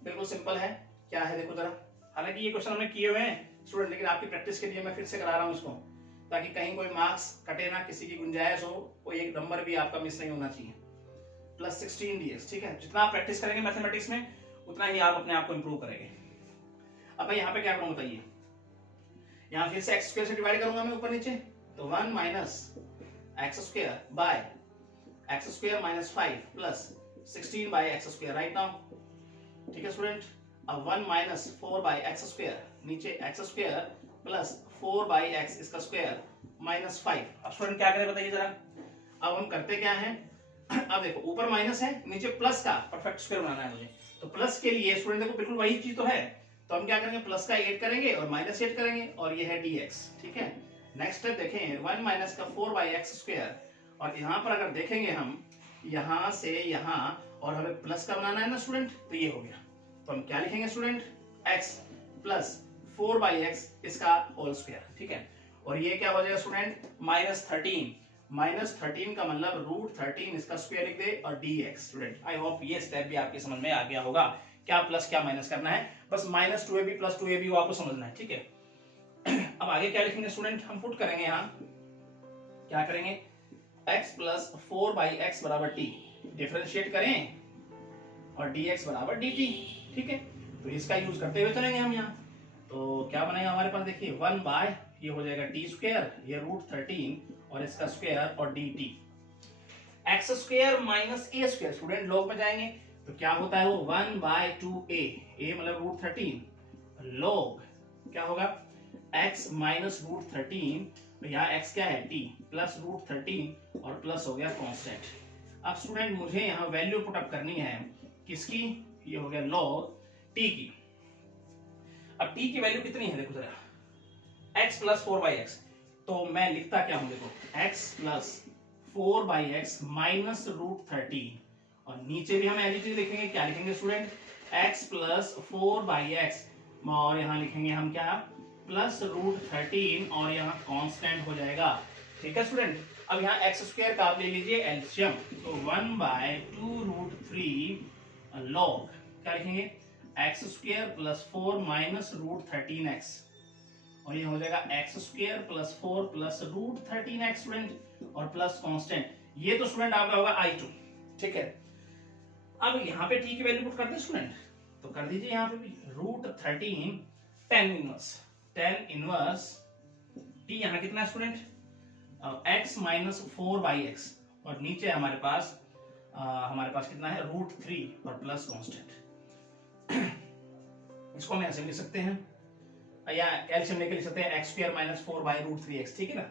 बिल्कुल सिंपल है। क्या है देखो जरा, हालांकि ये क्वेश्चन हमने किए हुए हैं स्टूडेंट, लेकिन आपकी प्रैक्टिस के लिए मैं फिर से करा रहा हूँ इसको, ताकि कहीं कोई मार्क्स कटे ना, किसी की गुंजाइश हो, कोई एक नंबर भी आपका मिस नहीं होना चाहिए। प्लस 16 dx, ठीक है। जितना आप प्रैक्टिस करेंगे मैथमेटिक्स में उतना ही आप अपने आप को इंप्रूव करेंगे। अब भाई यहाँ पे क्या करूँ बताइए, यहाँ फिर से एक्स स्क्वायर से डिवाइड करूंगा मैं ऊपर नीचे, तो 1 minus x square by x square minus 5 plus 16 by x square, right now, ठीक है स्टूडेंट। अब 1 माइनस 4 बाय एक्स स्क्वायर, नीचे x square plus 4 by x इसका स्क्वायर माइनस 5। अब स्टूडेंट क्या करें बताइए जरा, अब हम करते क्या है, अब देखो ऊपर माइनस है नीचे प्लस का परफेक्ट स्क्वायर बनाना है मुझे, तो प्लस के लिए स्टूडेंट देखो बिल्कुल वही चीज तो है, तो हम क्या करेंगे प्लस का 8 करेंगे और माइनस 8 करेंगे और ये है dx, ठीक है। नेक्स्ट स्टेप देखें 1 माइनस का 4 बाई एक्स स्क्वायर, और यहाँ पर अगर देखेंगे हम यहाँ से यहाँ और हमें प्लस का बनाना है ना स्टूडेंट, तो ये हो गया। तो हम क्या लिखेंगे student x plus 4 by x इसका होल स्क्वायर, ठीक है। और ये क्या हो जाएगा स्टूडेंट माइनस 13, माइनस 13 का मतलब √13 इसका स्क्वायर लिख दे और dx। स्टूडेंट आई होप ये स्टेप भी आपके समझ में आ गया होगा, क्या प्लस क्या माइनस करना है, बस माइनस 2ab प्लस 2ab को आपको समझना है, ठीक है। अब आगे क्या लिखेंगे स्टूडेंट, हम पुट करेंगे यहाँ, क्या करेंगे x प्लस 4 बाई एक्स बराबर t, डिफरेंशिएट करें और dx बराबर dt, ठीक है। तो इसका यूज करते हुए चलेंगे हम यहाँ, तो क्या बनेगा हमारे पास देखिए 1 बाय ये हो जाएगा टी स्क्वायर, ये √13 और इसका स्क्वायर और dt, x square minus a square, student log में जाएंगे तो क्या होता है वो 1 बाय 2a, a मतलब √13 log क्या होगा x माइनस √13, तो यहाँ x क्या है t प्लस √13 और प्लस हो गया कांस्टेंट। अब स्टूडेंट मुझे यहाँ वैल्यू पुटअप करनी है किसकी, ये हो गया log t की। अब t की वैल्यू कितनी है देखो जरा, x प्लस 4 बाई एक्स, तो मैं लिखता क्या हूं देखो x plus 4 by x minus √13 और नीचे भी हम एज इट इज लिखेंगे, क्या लिखेंगे student x plus 4 by x और यहाँ लिखेंगे हम क्या प्लस √13 और यहाँ कांस्टेंट हो जाएगा, ठीक है स्टूडेंट। अब यहाँ एक्स स्क्वायर का आप ले लीजिए एलसीएम, तो 1 बाय 2√3 log क्या लिखेंगे x square plus 4 minus √13x और ये हो जाएगा x square plus 4 plus √13x student और प्लस कांस्टेंट, ये तो स्टूडेंट आपका होगा I2, ठीक है। अब यहाँ पे t की वैल्यू पुट करते हैं स्टूडेंट, तो कर दीजिए यहाँ पे भी √13 tan इनवर्स t यहाँ कितना स्टूडेंट x माइनस 4/x और नीचे हमारे पास कितना है √3 और प्लस कांस्टेंट। इसको हम ऐसे लिख सकते हैं या एलसीएम लेके लिख सकते हैं x² माइनस 4/√3x, ठीक है ना।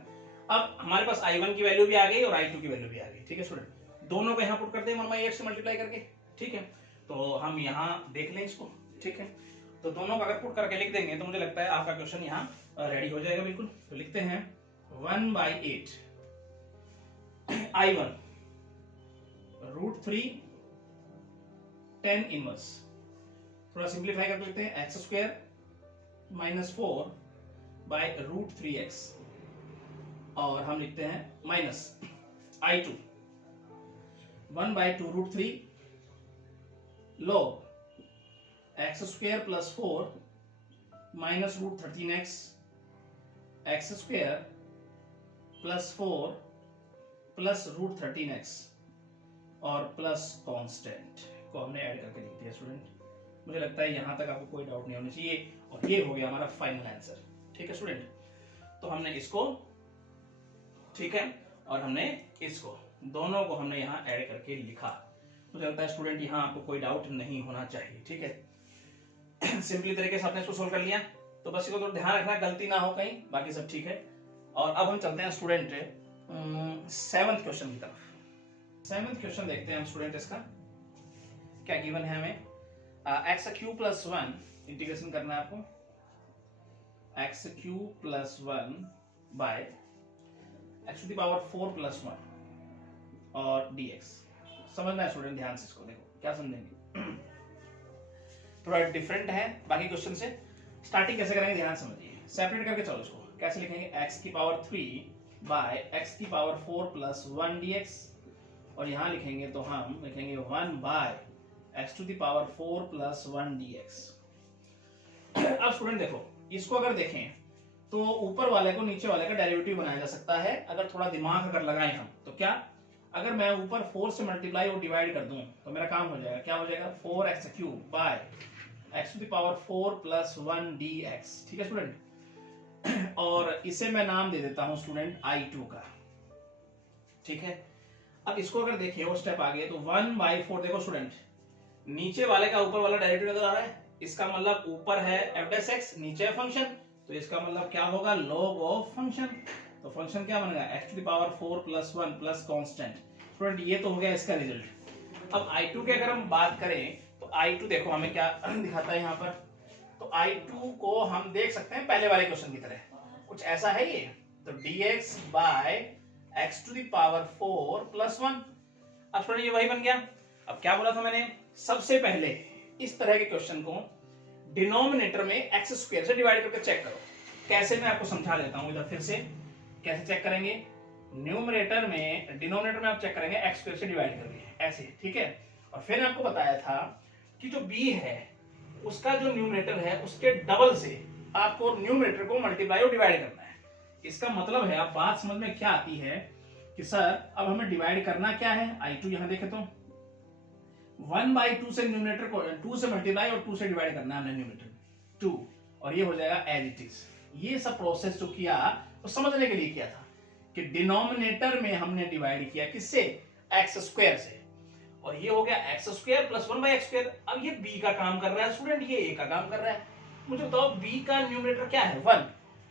अब हमारे पास I1 की वैल्यू भी आ गई और I2 की वैल्यू भी आ गई, ठीक है स्टूडेंट। दोनों को यहाँ पुट करते हैं 1/8 से मल्टीप्लाई करके, ठीक है। तो हम यहाँ देख लें इसको, ठीक है। तो दोनों को अगर पुट करके लिख देंगे तो मुझे लगता है आपका क्वेश्चन यहाँ रेडी हो जाएगा बिल्कुल। तो लिखते हैं 1/8 I1 √3 tan इनवर्स, थोड़ा सिंप्लीफाई करके लिखते हैं x² माइनस 4/√3x और हम लिखते हैं minus I2 1/2√3 log x² plus 4 minus √13x x² plus 4 plus √13x और प्लस कांस्टेंट को हमने ऐड करके लिख दिया स्टूडेंट। मुझे लगता है यहां तक आपको कोई डाउट नहीं होना चाहिए और ये हो गया हमारा फाइनल आंसर, ठीक है स्टूडेंट। तो हमने इसको, ठीक है, और हमने इसको दोनों को हमने यहाँ ऐड करके लिखा। मुझे लगता है स्टूडेंट यहाँ आपको कोई डाउट नहीं होना चाहिए, ठीक है। सिंपली तरीके से आपने इसको सोल्व कर लिया, तो बस इसको तो ध्यान रखना गलती ना हो कहीं, बाकी सब ठीक है। और अब हम चलते हैं स्टूडेंट 7th क्वेश्चन की तरफ। 7th क्वेश्चन देखते हैं हम स्टूडेंट। इसका क्या गिवन है हमें, x³ प्लस 1 इंटीग्रेशन करना है आपको, x³ plus 1 by x⁴ plus 1 और dx। समझना है स्टूडेंट ध्यान से इसको, देखो क्या समझेंगे। थोड़ा डिफरेंट है बाकी क्वेश्चन से। स्टार्टिंग कैसे करेंगे ध्यान समझिए, सेपरेट करके चलो इसको। कैसे लिखेंगे, x³ bye x⁴ plus 1 dx और यहां लिखेंगे तो हम लिखेंगे 1 बाय x⁴ प्लस 1 dx। अब स्टूडेंट देखो, इसको अगर देखें तो ऊपर वाले को नीचे वाले का डेरिवेटिव बनाया जा सकता है अगर थोड़ा दिमाग अगर लगाएं हम। तो क्या, अगर मैं ऊपर 4 से मल्टीप्लाई और डिवाइड कर दूं तो मेरा काम हो जाएगा, क्या हो जाएगा 4x³ bye x⁴ plus 1 dx, ठीक है स्टूडेंट। और इसे मैं नाम दे देता हूं स्टूडेंट I2 का, ठीक है। अब इसको अगर देखिए वो स्टेप आगे, तो 1/4 देखो स्टूडेंट, नीचे वाले का ऊपर वाला डेरिवेटिव नजर आ रहा है, इसका मतलब ऊपर है f', नीचे है फंक्शन, तो इसका मतलब क्या होगा log ऑफ फंक्शन। तो फंक्शन क्या बनेगा x⁴ plus 1 plus constant. Student ये तो हो गया इसका रिजल्ट। अब I2 की अगर हम बात करें तो I2 देखो हमें क्या दिखाता है यहाँ पर। तो I2 को हम देख सकते हैं पहले वाले क्वेश्चन की तरह, कुछ ऐसा है ये। तो dx बाय x⁴ प्लस 1। अब स्टूडेंट ये वही बन गया। अब क्या बोला था मैंने, सबसे पहले इस तरह के क्वेश्चन को डिनोमिनेटर में x² से डिवाइड करके चेक करो। कैसे, मैं आपको समझा देता हूं इधर फिर से। कैसे चेक करेंगे, डिनोमिनेटर में आप चेक करेंगे x² से डिवाइड करके ऐसे, ठीक है। और फिर आपको बताया था कि जो b है उसका जो न्यूमरेटर है उसके डबल से आपको न्यूमरेटर को मल्टीप्लाई और डिवाइड करना है। इसका मतलब है, आप बात समझ में क्या आती है कि सर अब हमें डिवाइड करना क्या है। I2 यहां देखे तो 1/2 से न्यूमरेटर को 2 से मल्टीप्लाई और 2 से डिवाइड करना है हमने न्यूमरेटर 2 और ये हो जाएगा एज इट इज। ये सब प्रोसेस जो किया वो समझने के लिए किया था कि डिनोमिनेटर में हमने डिवाइड किया किससे, x² से, और ये हो गया x² प्लस 1/x²। अब ये b का काम कर रहा है स्टूडेंट, ये a का काम कर रहा है। मुझे बताओ b का न्यूमरेटर क्या है 1,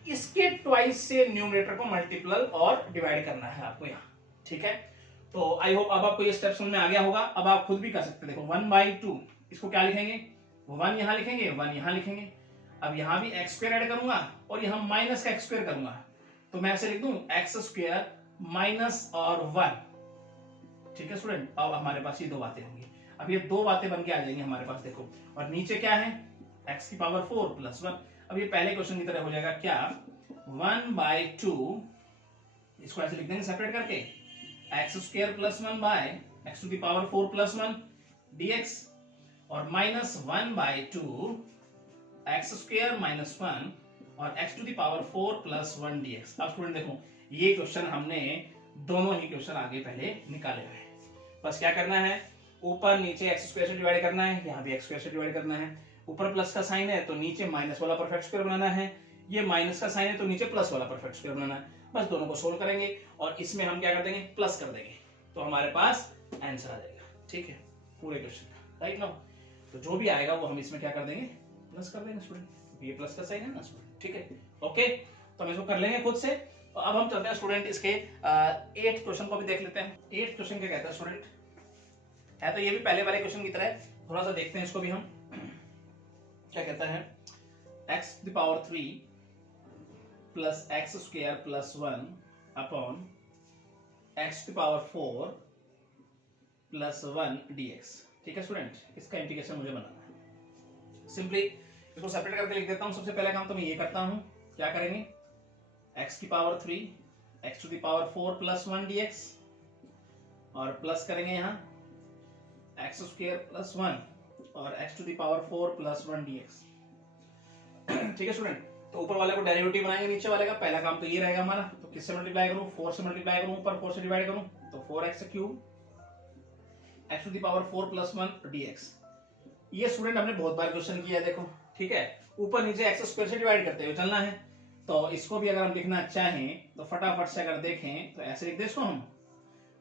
इसके ट्वाइस से न्यूमरेटर को मल्टीपल और डिवाइड करना है आपको यहाँ, ठीक है। तो आई होप अब आपको ये स्टेप समझ में आ गया होगा। अब आप खुद भी कर सकते हैं, देखो 1/2 इसको क्या लिखेंगे, 1 यहां लिखेंगे 1 यहां लिखेंगे। अब यहां भी x² ऐड करूंगा और यहां माइनस का x² करूंगा, तो मैं ऐसे लिख दूं x² माइनस और 1, ठीक है स्टूडेंट। अब हमारे पास ये दो बातें होंगी। अब ये दो बातें बन के आ जाएंगी हमारे पास, देखो। और नीचे क्या है x⁴ प्लस 1। अब ये पहले क्वेश्चन की तरह हो जाएगा क्या, 1/2 इसको ऐसे लिख देंगे सेपरेट करके, x² plus 1 by x⁴ plus 1 dx और माइनस 1/2 x² माइनस 1 और x⁴ प्लस 1 dx। अब स्टूडेंट देखो ये क्वेश्चन हमने दोनों ही क्वेश्चन आगे पहले निकाले हुए हैं। बस क्या करना है, ऊपर नीचे एक्स स्क्वायर से डिवाइड करना है, यहाँ भी एक्स स्क्वायर से डिवाइड करना है। ऊपर प्लस का साइन है तो नीचे माइनस वाला परफेक्ट स्क्वायर बनाना है, ये माइनस का साइन है तो नीचे प्लस वाला परफेक्ट स्क्वायर बनाना है। बस दोनों को सोल्व करेंगे और इसमें हम क्या कर देंगे, प्लस कर देंगे, तो हमारे पास आंसर आ जाएगा। ठीक है, पूरे क्वेश्चन का, राइट नाउ। तो जो भी आएगा वो हम इसमें क्या कर देंगे, प्लस कर देंगे स्टूडेंट, ये प्लस का साइन है ना स्टूडेंट। ठीक है, ओके, तो हम इसको कर लेंगे खुद से। तो अब हम चलते हैं स्टूडेंट इसके 8th क्वेश्चन को भी देख लेते हैं। 8th क्वेश्चन क्या कहता है स्टूडेंट, है तो ये भी पहले वाले क्वेश्चन की तरह है, थोड़ा सा देखते हैं इसको भी हम। क्या कहता है, x to the power 3 plus x square plus 1 upon x to the power 4 plus 1 dx। ठीक है स्टूडेंट, इसका इंटीग्रेशन मुझे बनाना है। सिंपली इसको सेपरेट करके लिख देता हूं। सबसे पहले काम तो मैं ये करता हूं, क्या करेंगे, x की power 3 x to the power 4 plus 1 dx और प्लस करेंगे यहाँ x square plus 1 और x to the power 4 plus 1 dx। ठीक है स्टूडेंट, तो ऊपर वाले को डेरिवेटिव बनाएंगे नीचे वाले का। पहला काम तो ये रहेगा हमारा, तो किससे मल्टीप्लाई करूं, 4 से मल्टीप्लाई करूं, ऊपर 4 से डिवाइड करूं, तो 4x cube x to the power 4 plus 1 dx। ये स्टूडेंट हमने बहुत बार क्वेश्चन किया है, देखो। ठीक है, ऊपर नीचे एक्स स्क्वायर से डिवाइड करते हुए चलना है। तो इसको भी अगर हम लिखना चाहें तो फटाफट से अगर देखें तो ऐसे लिख दे इसको हम,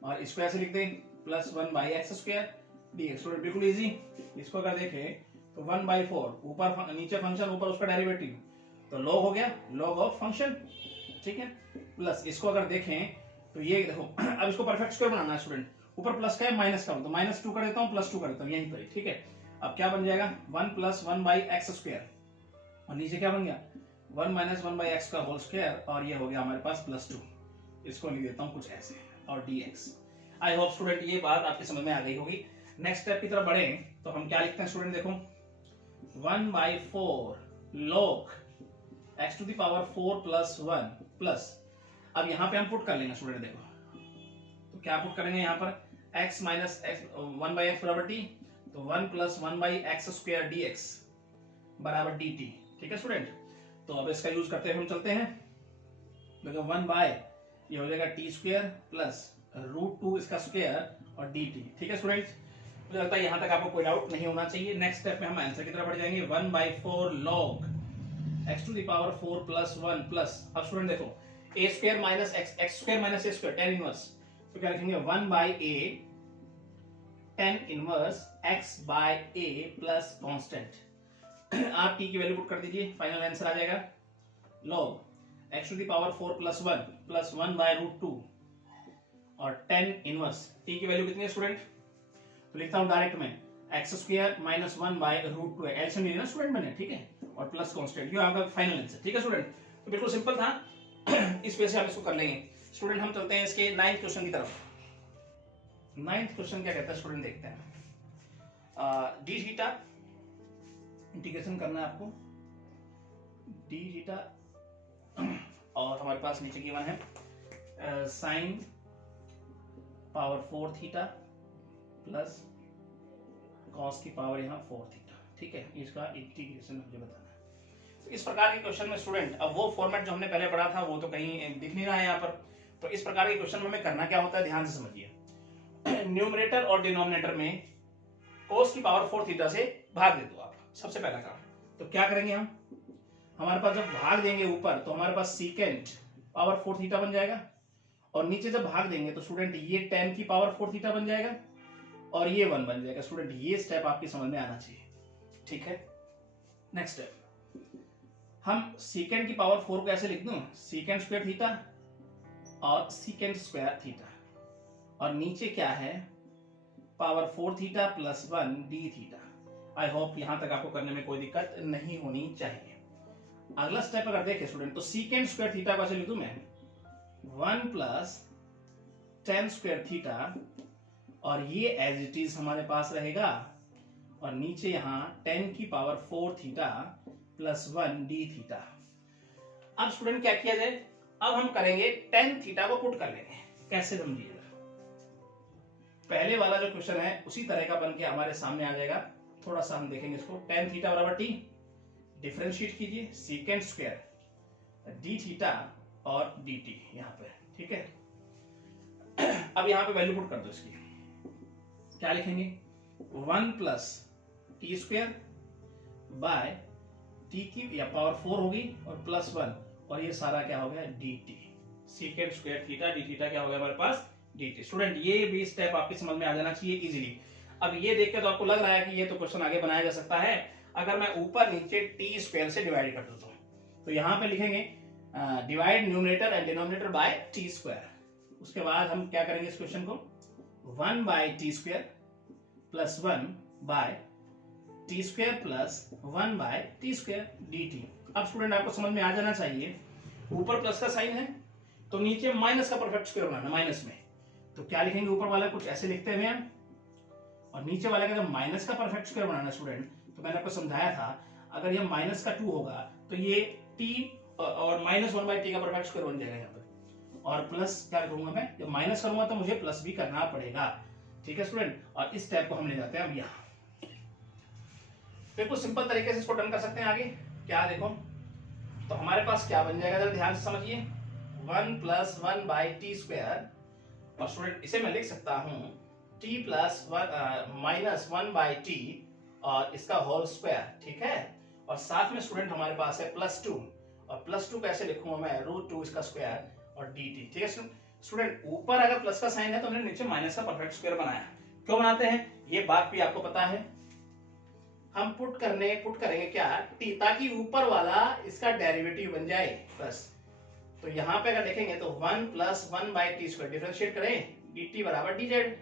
और इसको ऐसे लिख दें plus 1 by x square dx। Student बिल्कुल इजी। इसको अगर देखें तो 1/4 ऊपर नीचे फंक्शन, ऊपर उसका डेरिवेटिव, तो log हो गया, log ऑफ फंक्शन। ठीक है, प्लस इसको अगर देखें तो ये देखो अब इसको परफेक्ट स्क्वायर बनाना है स्टूडेंट। ऊपर प्लस का है, माइनस का, तो -2 कर देता हूँ, +2 कर देता हूँ यहीं पर। ठीक है, अब क्या बन जाएगा 1 + 1 बाई एक्स स्क्वायर, और नीचे क्या बन गया 1 - 1 बाई एक्स का होल स्क्वायर, और ये हो गया हमारे पास +2। इसको लिख देता हूँ कुछ ऐसे, और dx। आई होप स्टूडेंट ये बात आपके समझ में आ गई होगी। नेक्स्ट स्टेप की तरफ बढ़े तो हम क्या लिखते हैं स्टूडेंट, देखो 1/4 log x to the power 4 plus 1 plus, अब यहाँ पे हम पुट कर लेंगे स्टूडेंट। देखो तो क्या पुट करेंगे यहाँ पर, x माइनस 1/x बराबर t, तो 1 + 1 बाई एक्स स्क्वायर dx बराबर dt। ठीक है स्टूडेंट, तो अब इसका यूज करते हुए हम चलते हैं। देखो 1 बाय ये हो जाएगा t स्क्वायर प्लस √2 इसका स्क्वायर और dt। ठीक है स्टूडेंट, मुझे लगता है यहाँ तक आपको कोई डाउट नहीं होना चाहिए। नेक्स्ट स्टेप में हम आंसर की तरफ बढ़ जाएंगे। 1/4 log x to the power 4 plus 1 plus, अब स्टूडेंट देखो a square minus x square minus a square tan inverse, तो क्या लिखेंगे 1/a tan inverse x by a plus constant. आप t की वैल्यू पुट कर दीजिए, फाइनल आंसर आ जाएगा log x to the power 4 plus 1 plus 1/√2 और tan इनवर्स t की वैल्यू कितनी है स्टूडेंट, तो लिखता हूं डायरेक्ट में एक्स स्क्वायर माइनस 1/√2 है, एलसीएम ले लेना स्टूडेंट मैंने। ठीक है, और प्लस कांस्टेंट, ये आपका फाइनल आंसर। ठीक है स्टूडेंट, तो बिल्कुल सिंपल था। इस वजह से हम इसको कर लेंगे स्टूडेंट। हम चलते हैं इसके 9th क्वेश्चन की तरफ। 9th क्वेश्चन क्या कहता है स्टूडेंट, देखते हैं। डी थीटा इंटीग्रेशन करना है आपको, डी थीटा, और हमारे पास नीचे गिवन है sine power 4 theta plus cos की पावर यहाँ 4 थीटा। ठीक है, इसका इंटीग्रेशन मुझे बताना है। तो इस प्रकार के क्वेश्चन में स्टूडेंट, अब वो फॉर्मेट जो हमने पहले पढ़ा था वो तो कहीं दिख नहीं रहा है यहाँ पर। तो इस प्रकार के क्वेश्चन में हमें करना क्या होता है, ध्यान से समझिए। न्यूमरेटर और डिनोमिनेटर में कॉस की पावर 4 थीटा से भाग दे दो आप, सबसे पहला काम। तो क्या करेंगे हम, हमारे पास जब भाग देंगे ऊपर तो हमारे पास सीकेंट पावर 4 थीटा बन जाएगा, और नीचे जब भाग देंगे तो स्टूडेंट ये tan की पावर 4 थीटा बन जाएगा, और ये 1 बन जाएगा। स्टूडेंट ये स्टेप आपकी समझ में आना चाहिए। ठीक है, नेक्स्ट स्टेप, हम सीकेंट की पावर 4 को ऐसे लिख दूं, सीकेंट स्क्वायर थीटा और सीकेंट स्क्वायर थीटा, और नीचे क्या है power 4 theta plus 1 D theta. आई होप यहां तक आपको करने में कोई दिक्कत नहीं होनी चाहिए। अगला स्टेप अगर देखें स्टूडेंट, तो सीकेंट स्क्वायर थीटा को ऐसे लिख दूं मैं 1 + tan स्क्वायर थीटा, और ये एज इट इज हमारे पास रहेगा, और नीचे यहां tan की power 4 theta plus 1 D theta. अब स्टूडेंट क्या किया जाए, अब हम करेंगे tan थीटा को पुट कर लेंगे। कैसे समझिएगा, पहले वाला जो क्वेश्चन है उसी तरह का बन के हमारे सामने आ जाएगा। थोड़ा सा हम देखेंगे इसको, tan थीटा बराबर t, डिफरेंशिएट कीजिए सीकेंट स्क्वायर डी थीटा और डी टी यहाँ पे। ठीक है, अब यहाँ पे वैल्यू पुट कर दो इसकी, क्या लिखेंगे 1 plus T square by T की या पावर 4 होगी और प्लस 1, और ये सारा क्या हो गया D T, secant square theta D theta क्या हो गया हमारे पास डी टी। स्टूडेंट ये भी स्टेप आपकी समझ में आ जाना चाहिए इजीली। अब ये देख के तो आपको लग रहा है कि ये तो क्वेश्चन आगे बनाया जा सकता है। अगर मैं ऊपर नीचे टी स्क्वायर से डिवाइड कर देता हूँ तो यहाँ पे लिखेंगे divide numerator and denominator by t square. उसके बाद हम क्या करेंगे इस क्वेश्चन को 1 by t square plus 1 by t square plus 1 by t square d t. अब स्टूडेंट आपको समझ में आ जाना चाहिए, ऊपर प्लस का साइन है तो नीचे माइनस का परफेक्ट स्क्वायर बनाना, माइनस में तो क्या लिखेंगे, ऊपर वाला कुछ ऐसे लिखते हैं हम, और नीचे वाले का जब माइनस का परफेक्ट स्क्वायर बनाना स्टूडेंट, तो मैंने आपको समझाया था अगर ये माइनस का 2 होगा तो ये t और -1/t का परफेक्ट स्क्वायर बन जाएगा यहाँ पे, और प्लस क्या करूंगा मैं, जब माइनस करूंगा तो मुझे प्लस भी करना पड़ेगा। ठीक है स्टूडेंट, और इस स्टेप को हम ले जाते हैं अब यहाँ। बिल्कुल सिंपल तरीके से इसको डन कर सकते हैं आगे। क्या देखो, तो हमारे पास क्या बन जाएगा, जरा ध्यान से समझिए, 1 प्लस 1 बाई टी स्क्वायर, और स्टूडेंट इसे मैं लिख सकता हूँ t plus minus 1 by T और इसका होल स्क्वायर। ठीक है, और साथ में स्टूडेंट हमारे पास है +2, और +2 कैसे लिखूंगा मैं, √2 इसका स्क्वायर और dt। ठीक है स्टूडेंट, ऊपर अगर प्लस का साइन है तो हमने नीचे माइनस का परफेक्ट स्क्वायर बनाया। क्यों बनाते हैं ये बात भी आपको पता है, हम पुट करेंगे क्या t, ताकि ऊपर वाला इसका डेरिवेटिव बन जाए प्लस। तो यहाँ पे अगर लिखेंगे तो 1 plus 1 by T square, differentiate करें dt बराबर dz।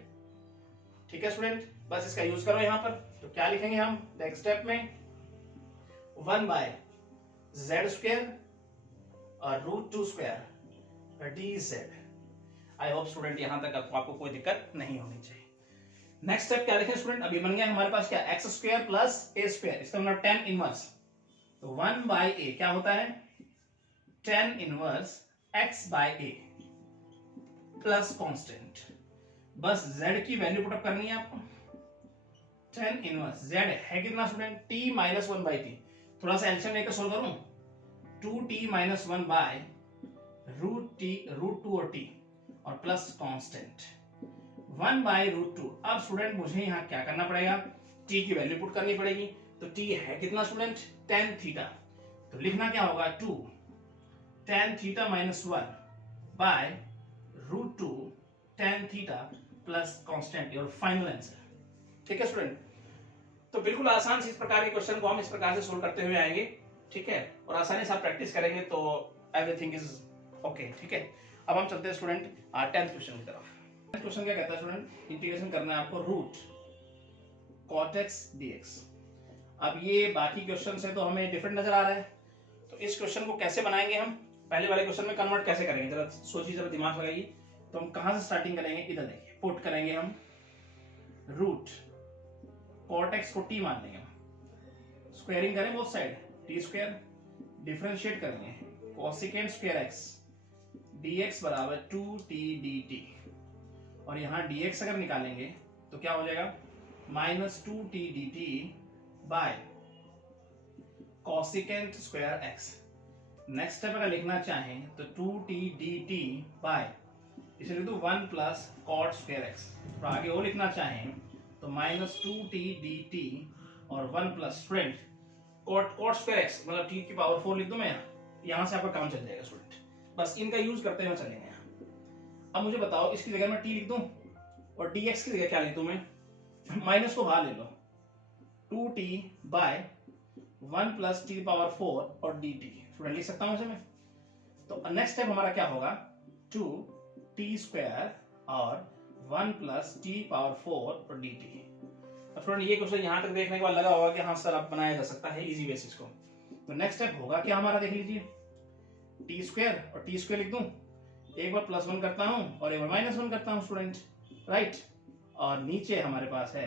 ठीक है स्टूडेंट, बस इसका यूज करो यहाँ पर। तो क्या लिखेंगे हम नेक्स्ट स्टेप में, 1 बाय z स्क्वायर और √2 स्क्वायर dz। आई होप स्टूडेंट यहाँ तक आपको कोई दिक्कत नहीं होनी चाहिए। नेक्स्ट स्टेप क्या लिखें स्टूडेंट, अभी बन गया हमारे पास क्या, x square plus a square, इसका मतलब tan इनवर्स। तो 1 बाय a क्या होता है, tan inverse x by a plus constant. बस z की वैल्यू पुटअप करनी है आपको। tan इनवर्स z है कितना student, t minus 1 by t, थोड़ा सा एल्शियम लेकर सोल्व करूं, 2t माइनस 1 बाय √2 और t और प्लस कांस्टेंट 1 बाय √2। अब स्टूडेंट मुझे यहाँ क्या करना पड़ेगा, t की वैल्यू पुट करनी पड़ेगी। तो t है कितना स्टूडेंट, tan थीटा, तो लिखना क्या होगा 2 tan theta minus 1 by √2 tan theta plus constant, your final answer. ठीक है स्टूडेंट, तो बिल्कुल आसान से इस प्रकार के क्वेश्चन को हम इस प्रकार से सोल्व करते हुए आएंगे। ठीक है, और आसानी से आप प्रैक्टिस करेंगे तो एवरीथिंग इज ओके। ठीक है, अब हम चलते हैं स्टूडेंट 10th क्वेश्चन की तरफ। 10th क्वेश्चन क्या कहता है स्टूडेंट, इंटीग्रेशन करना है आपको रूट cot x dx। अब ये बाकी क्वेश्चन से तो हमें डिफरेंट नजर आ रहा है, तो इस क्वेश्चन को कैसे बनाएंगे हम, पहले वाले क्वेश्चन में कन्वर्ट कैसे करेंगे, जरा सोचिए, जरा दिमाग लगाइए। तो हम कहां से स्टार्टिंग करेंगे, इधर देखिए, पुट करेंगे हम रूट cot x को t मान लेंगे, स्क्वायरिंग करें both side, t square, differentiate करेंगे कोसेकेंट स्क्वायर x dx बराबर 2t dt, और यहाँ dx अगर निकालेंगे तो क्या हो जाएगा, -2t dt by cosecant square x। Next step अगर लिखना चाहें तो 2t dt बाय, इसे लिख दो 1 प्लस cot स्क्वायर x, तो आगे वो लिखना चाहें तो -2t dt और 1 plus student cot square x, मतलब t की पावर 4 लिख दूं मैं, यहाँ से आपका काम चल जाएगा स्टूडेंट, बस इनका यूज करते हुए चलेंगे। अब मुझे बताओ, इसकी जगह मैं t लिख दूं और dx की जगह क्या लिख दूं मैं, माइनस को बाहर ले लो, 2t by 1 plus t power 4 और dt, स्टूडेंट लिख सकता हूं इसे मैं। तो नेक्स्ट स्टेप हमारा क्या होगा, 2t स्क्वायर और 1 प्लस t पावर 4 और dt। अब स्टूडेंट ये क्वेश्चन यहाँ तक देखने के बाद लगा होगा कि हाँ सर अब बनाया जा सकता है इजी बेसिस को। तो नेक्स्ट स्टेप होगा क्या हमारा, देख लीजिए, टी स्क्वायर और टी स्क्वायर लिख दूं, एक बार +1 करता हूं और एक बार -1 करता हूं स्टूडेंट, राइट, और नीचे हमारे पास है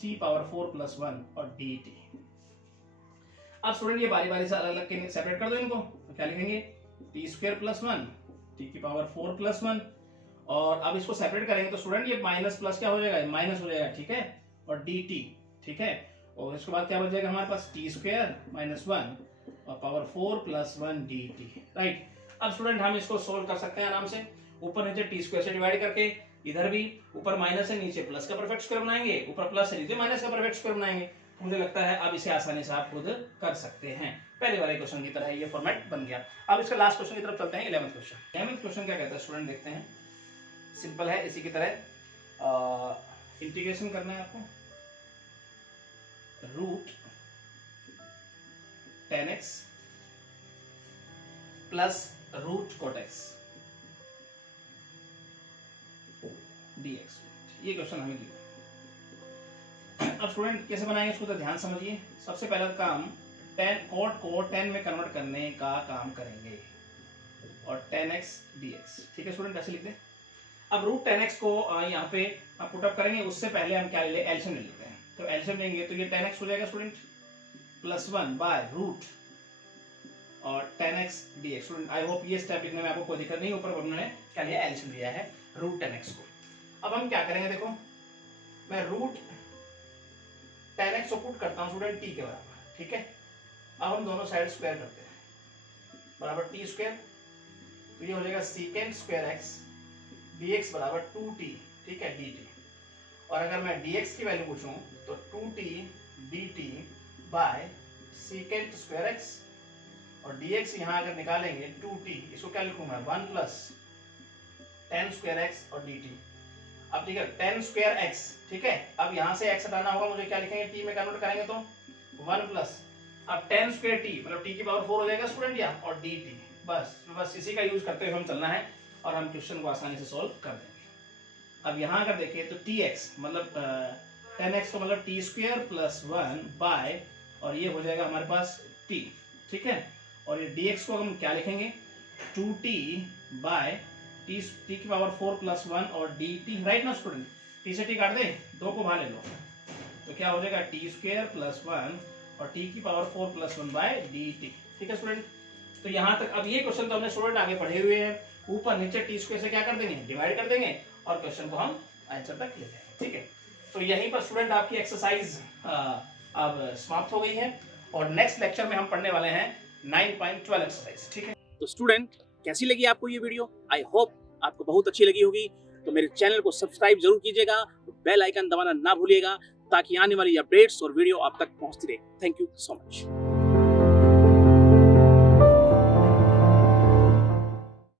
t पावर 4 + 1 और dt। अब स्टूडेंट ये बारी बारी से अलग अलग सेपरेट कर दो इनको, तो क्या लिखेंगे, t स्क्वायर + 1 t की पावर 4 + 1, और अब इसको सेपरेट करेंगे तो स्टूडेंट ये माइनस प्लस क्या हो जाएगा, माइनस हो जाएगा। ठीक है, और dt, ठीक है, और इसके बाद क्या बच जाएगा हमारे पास, t स्क्वायर -1 और पावर 4 + 1 dt, राइट। अब स्टूडेंट हम इसको सोल्व कर सकते हैं आराम से, ऊपर नीचे t स्क्वायर से डिवाइड करके इधर भी ऊपर माइनस है, नीचे प्लस का परफेक्ट स्क्वायर बनाएंगे, ऊपर प्लस है, नीचे माइनस का परफेक्ट स्क्वायर बनाएंगे। मुझे लगता है अब इसे आसानी से आप खुद कर सकते हैं। पहले वाले क्वेश्चन की तरह ये फॉर्मेट बन गया। अब इसका लास्ट क्वेश्चन की तरफ चलते हैं, 11th क्वेश्चन। 11th क्वेश्चन क्या कहता है स्टूडेंट, देखते हैं। सिंपल है, इसी की तरह इंटीग्रेशन करना है आपको। Root 10x plus root cot x dx, ये क्वेश्चन हमें दिया। अब स्टूडेंट कैसे बनाएंगे इसको तो ध्यान समझिए। सबसे पहला काम cot को 10 में कन्वर्ट करने का काम करेंगे और 10x dx, ठीक है स्टूडेंट, ऐसे लिख दें। अब रूट 10x को यहाँ पे पुट अप करेंगे, उससे पहले हम क्या ले एलसीएम ले लेते हैं। तो एलसीएम लेंगे तो ये 10x हो जाएगा स्टूडेंट प्लस 1 बाय रूट और 10x dx। Student I hope ये स्टेप लिखने में आपको कोई दिक्कत नहीं, ऊपर हमने क्या लिया एलसीएम लिया है रूट 10x को। अब हम क्या करेंगे, देखो मैं रूट 10x को पुट करता हूँ स्टूडेंट t के बराबर, ठीक है। अब हम दोनों साइड स्क्वायर करते हैं, बराबर t स्क्वायर, तो ये हो जाएगा सेकेंड स्क्वायर x dx बराबर 2t, ठीक है, dt। और अगर मैं dx की वैल्यू पूछूं तो 2t dt by second square x, और dx यहाँ अगर निकालेंगे 2t, इसको क्या लिखूंगा 1 प्लस 10 स्क्वायर x और dt। अब ठीक है 10 स्क्वायर x, ठीक है। अब यहाँ से x हटाना होगा मुझे, क्या लिखेंगे t में कन्वर्ट करेंगे तो 1 प्लस अब 10 स्क्वायर t मतलब t की पावर 4 हो जाएगा स्टूडेंट या, और dt। बस इसी का यूज करते हुए हम चलना है और हम क्वेश्चन को आसानी से सॉल्व कर देंगे। अब यहाँ अगर देखिए तो tx मतलब 10x को मतलब t स्क्वायर प्लस 1 बाय, और ये हो जाएगा हमारे पास t, ठीक है। और ये dx को हम क्या लिखेंगे 2t बाय t की पावर 4 प्लस 1 और dt, राइट ना स्टूडेंट। t से t काट दे, 2 को बाहर ले लो, तो क्या हो जाएगा t स्क्वायर प्लस 1 और t की पावर 4 प्लस 1 बाय dt, ठीक है स्टूडेंट। तो यहाँ तक अब ये क्वेश्चन तो हमने स्टूडेंट आगे पढ़े हुए हैं, ऊपर नीचे टी स्क्वायर से क्या कर देंगे डिवाइड कर देंगे और क्वेश्चन को हम आंसर तक ले जाएंगे, ठीक है। तो यहीं पर स्टूडेंट आपकी एक्सरसाइज अब समाप्त हो गई है और नेक्स्ट लेक्चर में हम पढ़ने वाले हैं 9.12 एक्सरसाइज, ठीक है। तो स्टूडेंट कैसी लगी आपको ये वीडियो, आई होप आपको बहुत अच्छी लगी होगी। तो मेरे चैनल को सब्सक्राइब जरूर कीजिएगा, बेल आइकन दबाना ना भूलिएगा ताकि आने वाली अपडेट्स और वीडियो आप तक पहुंचती रहे। Thank you so much.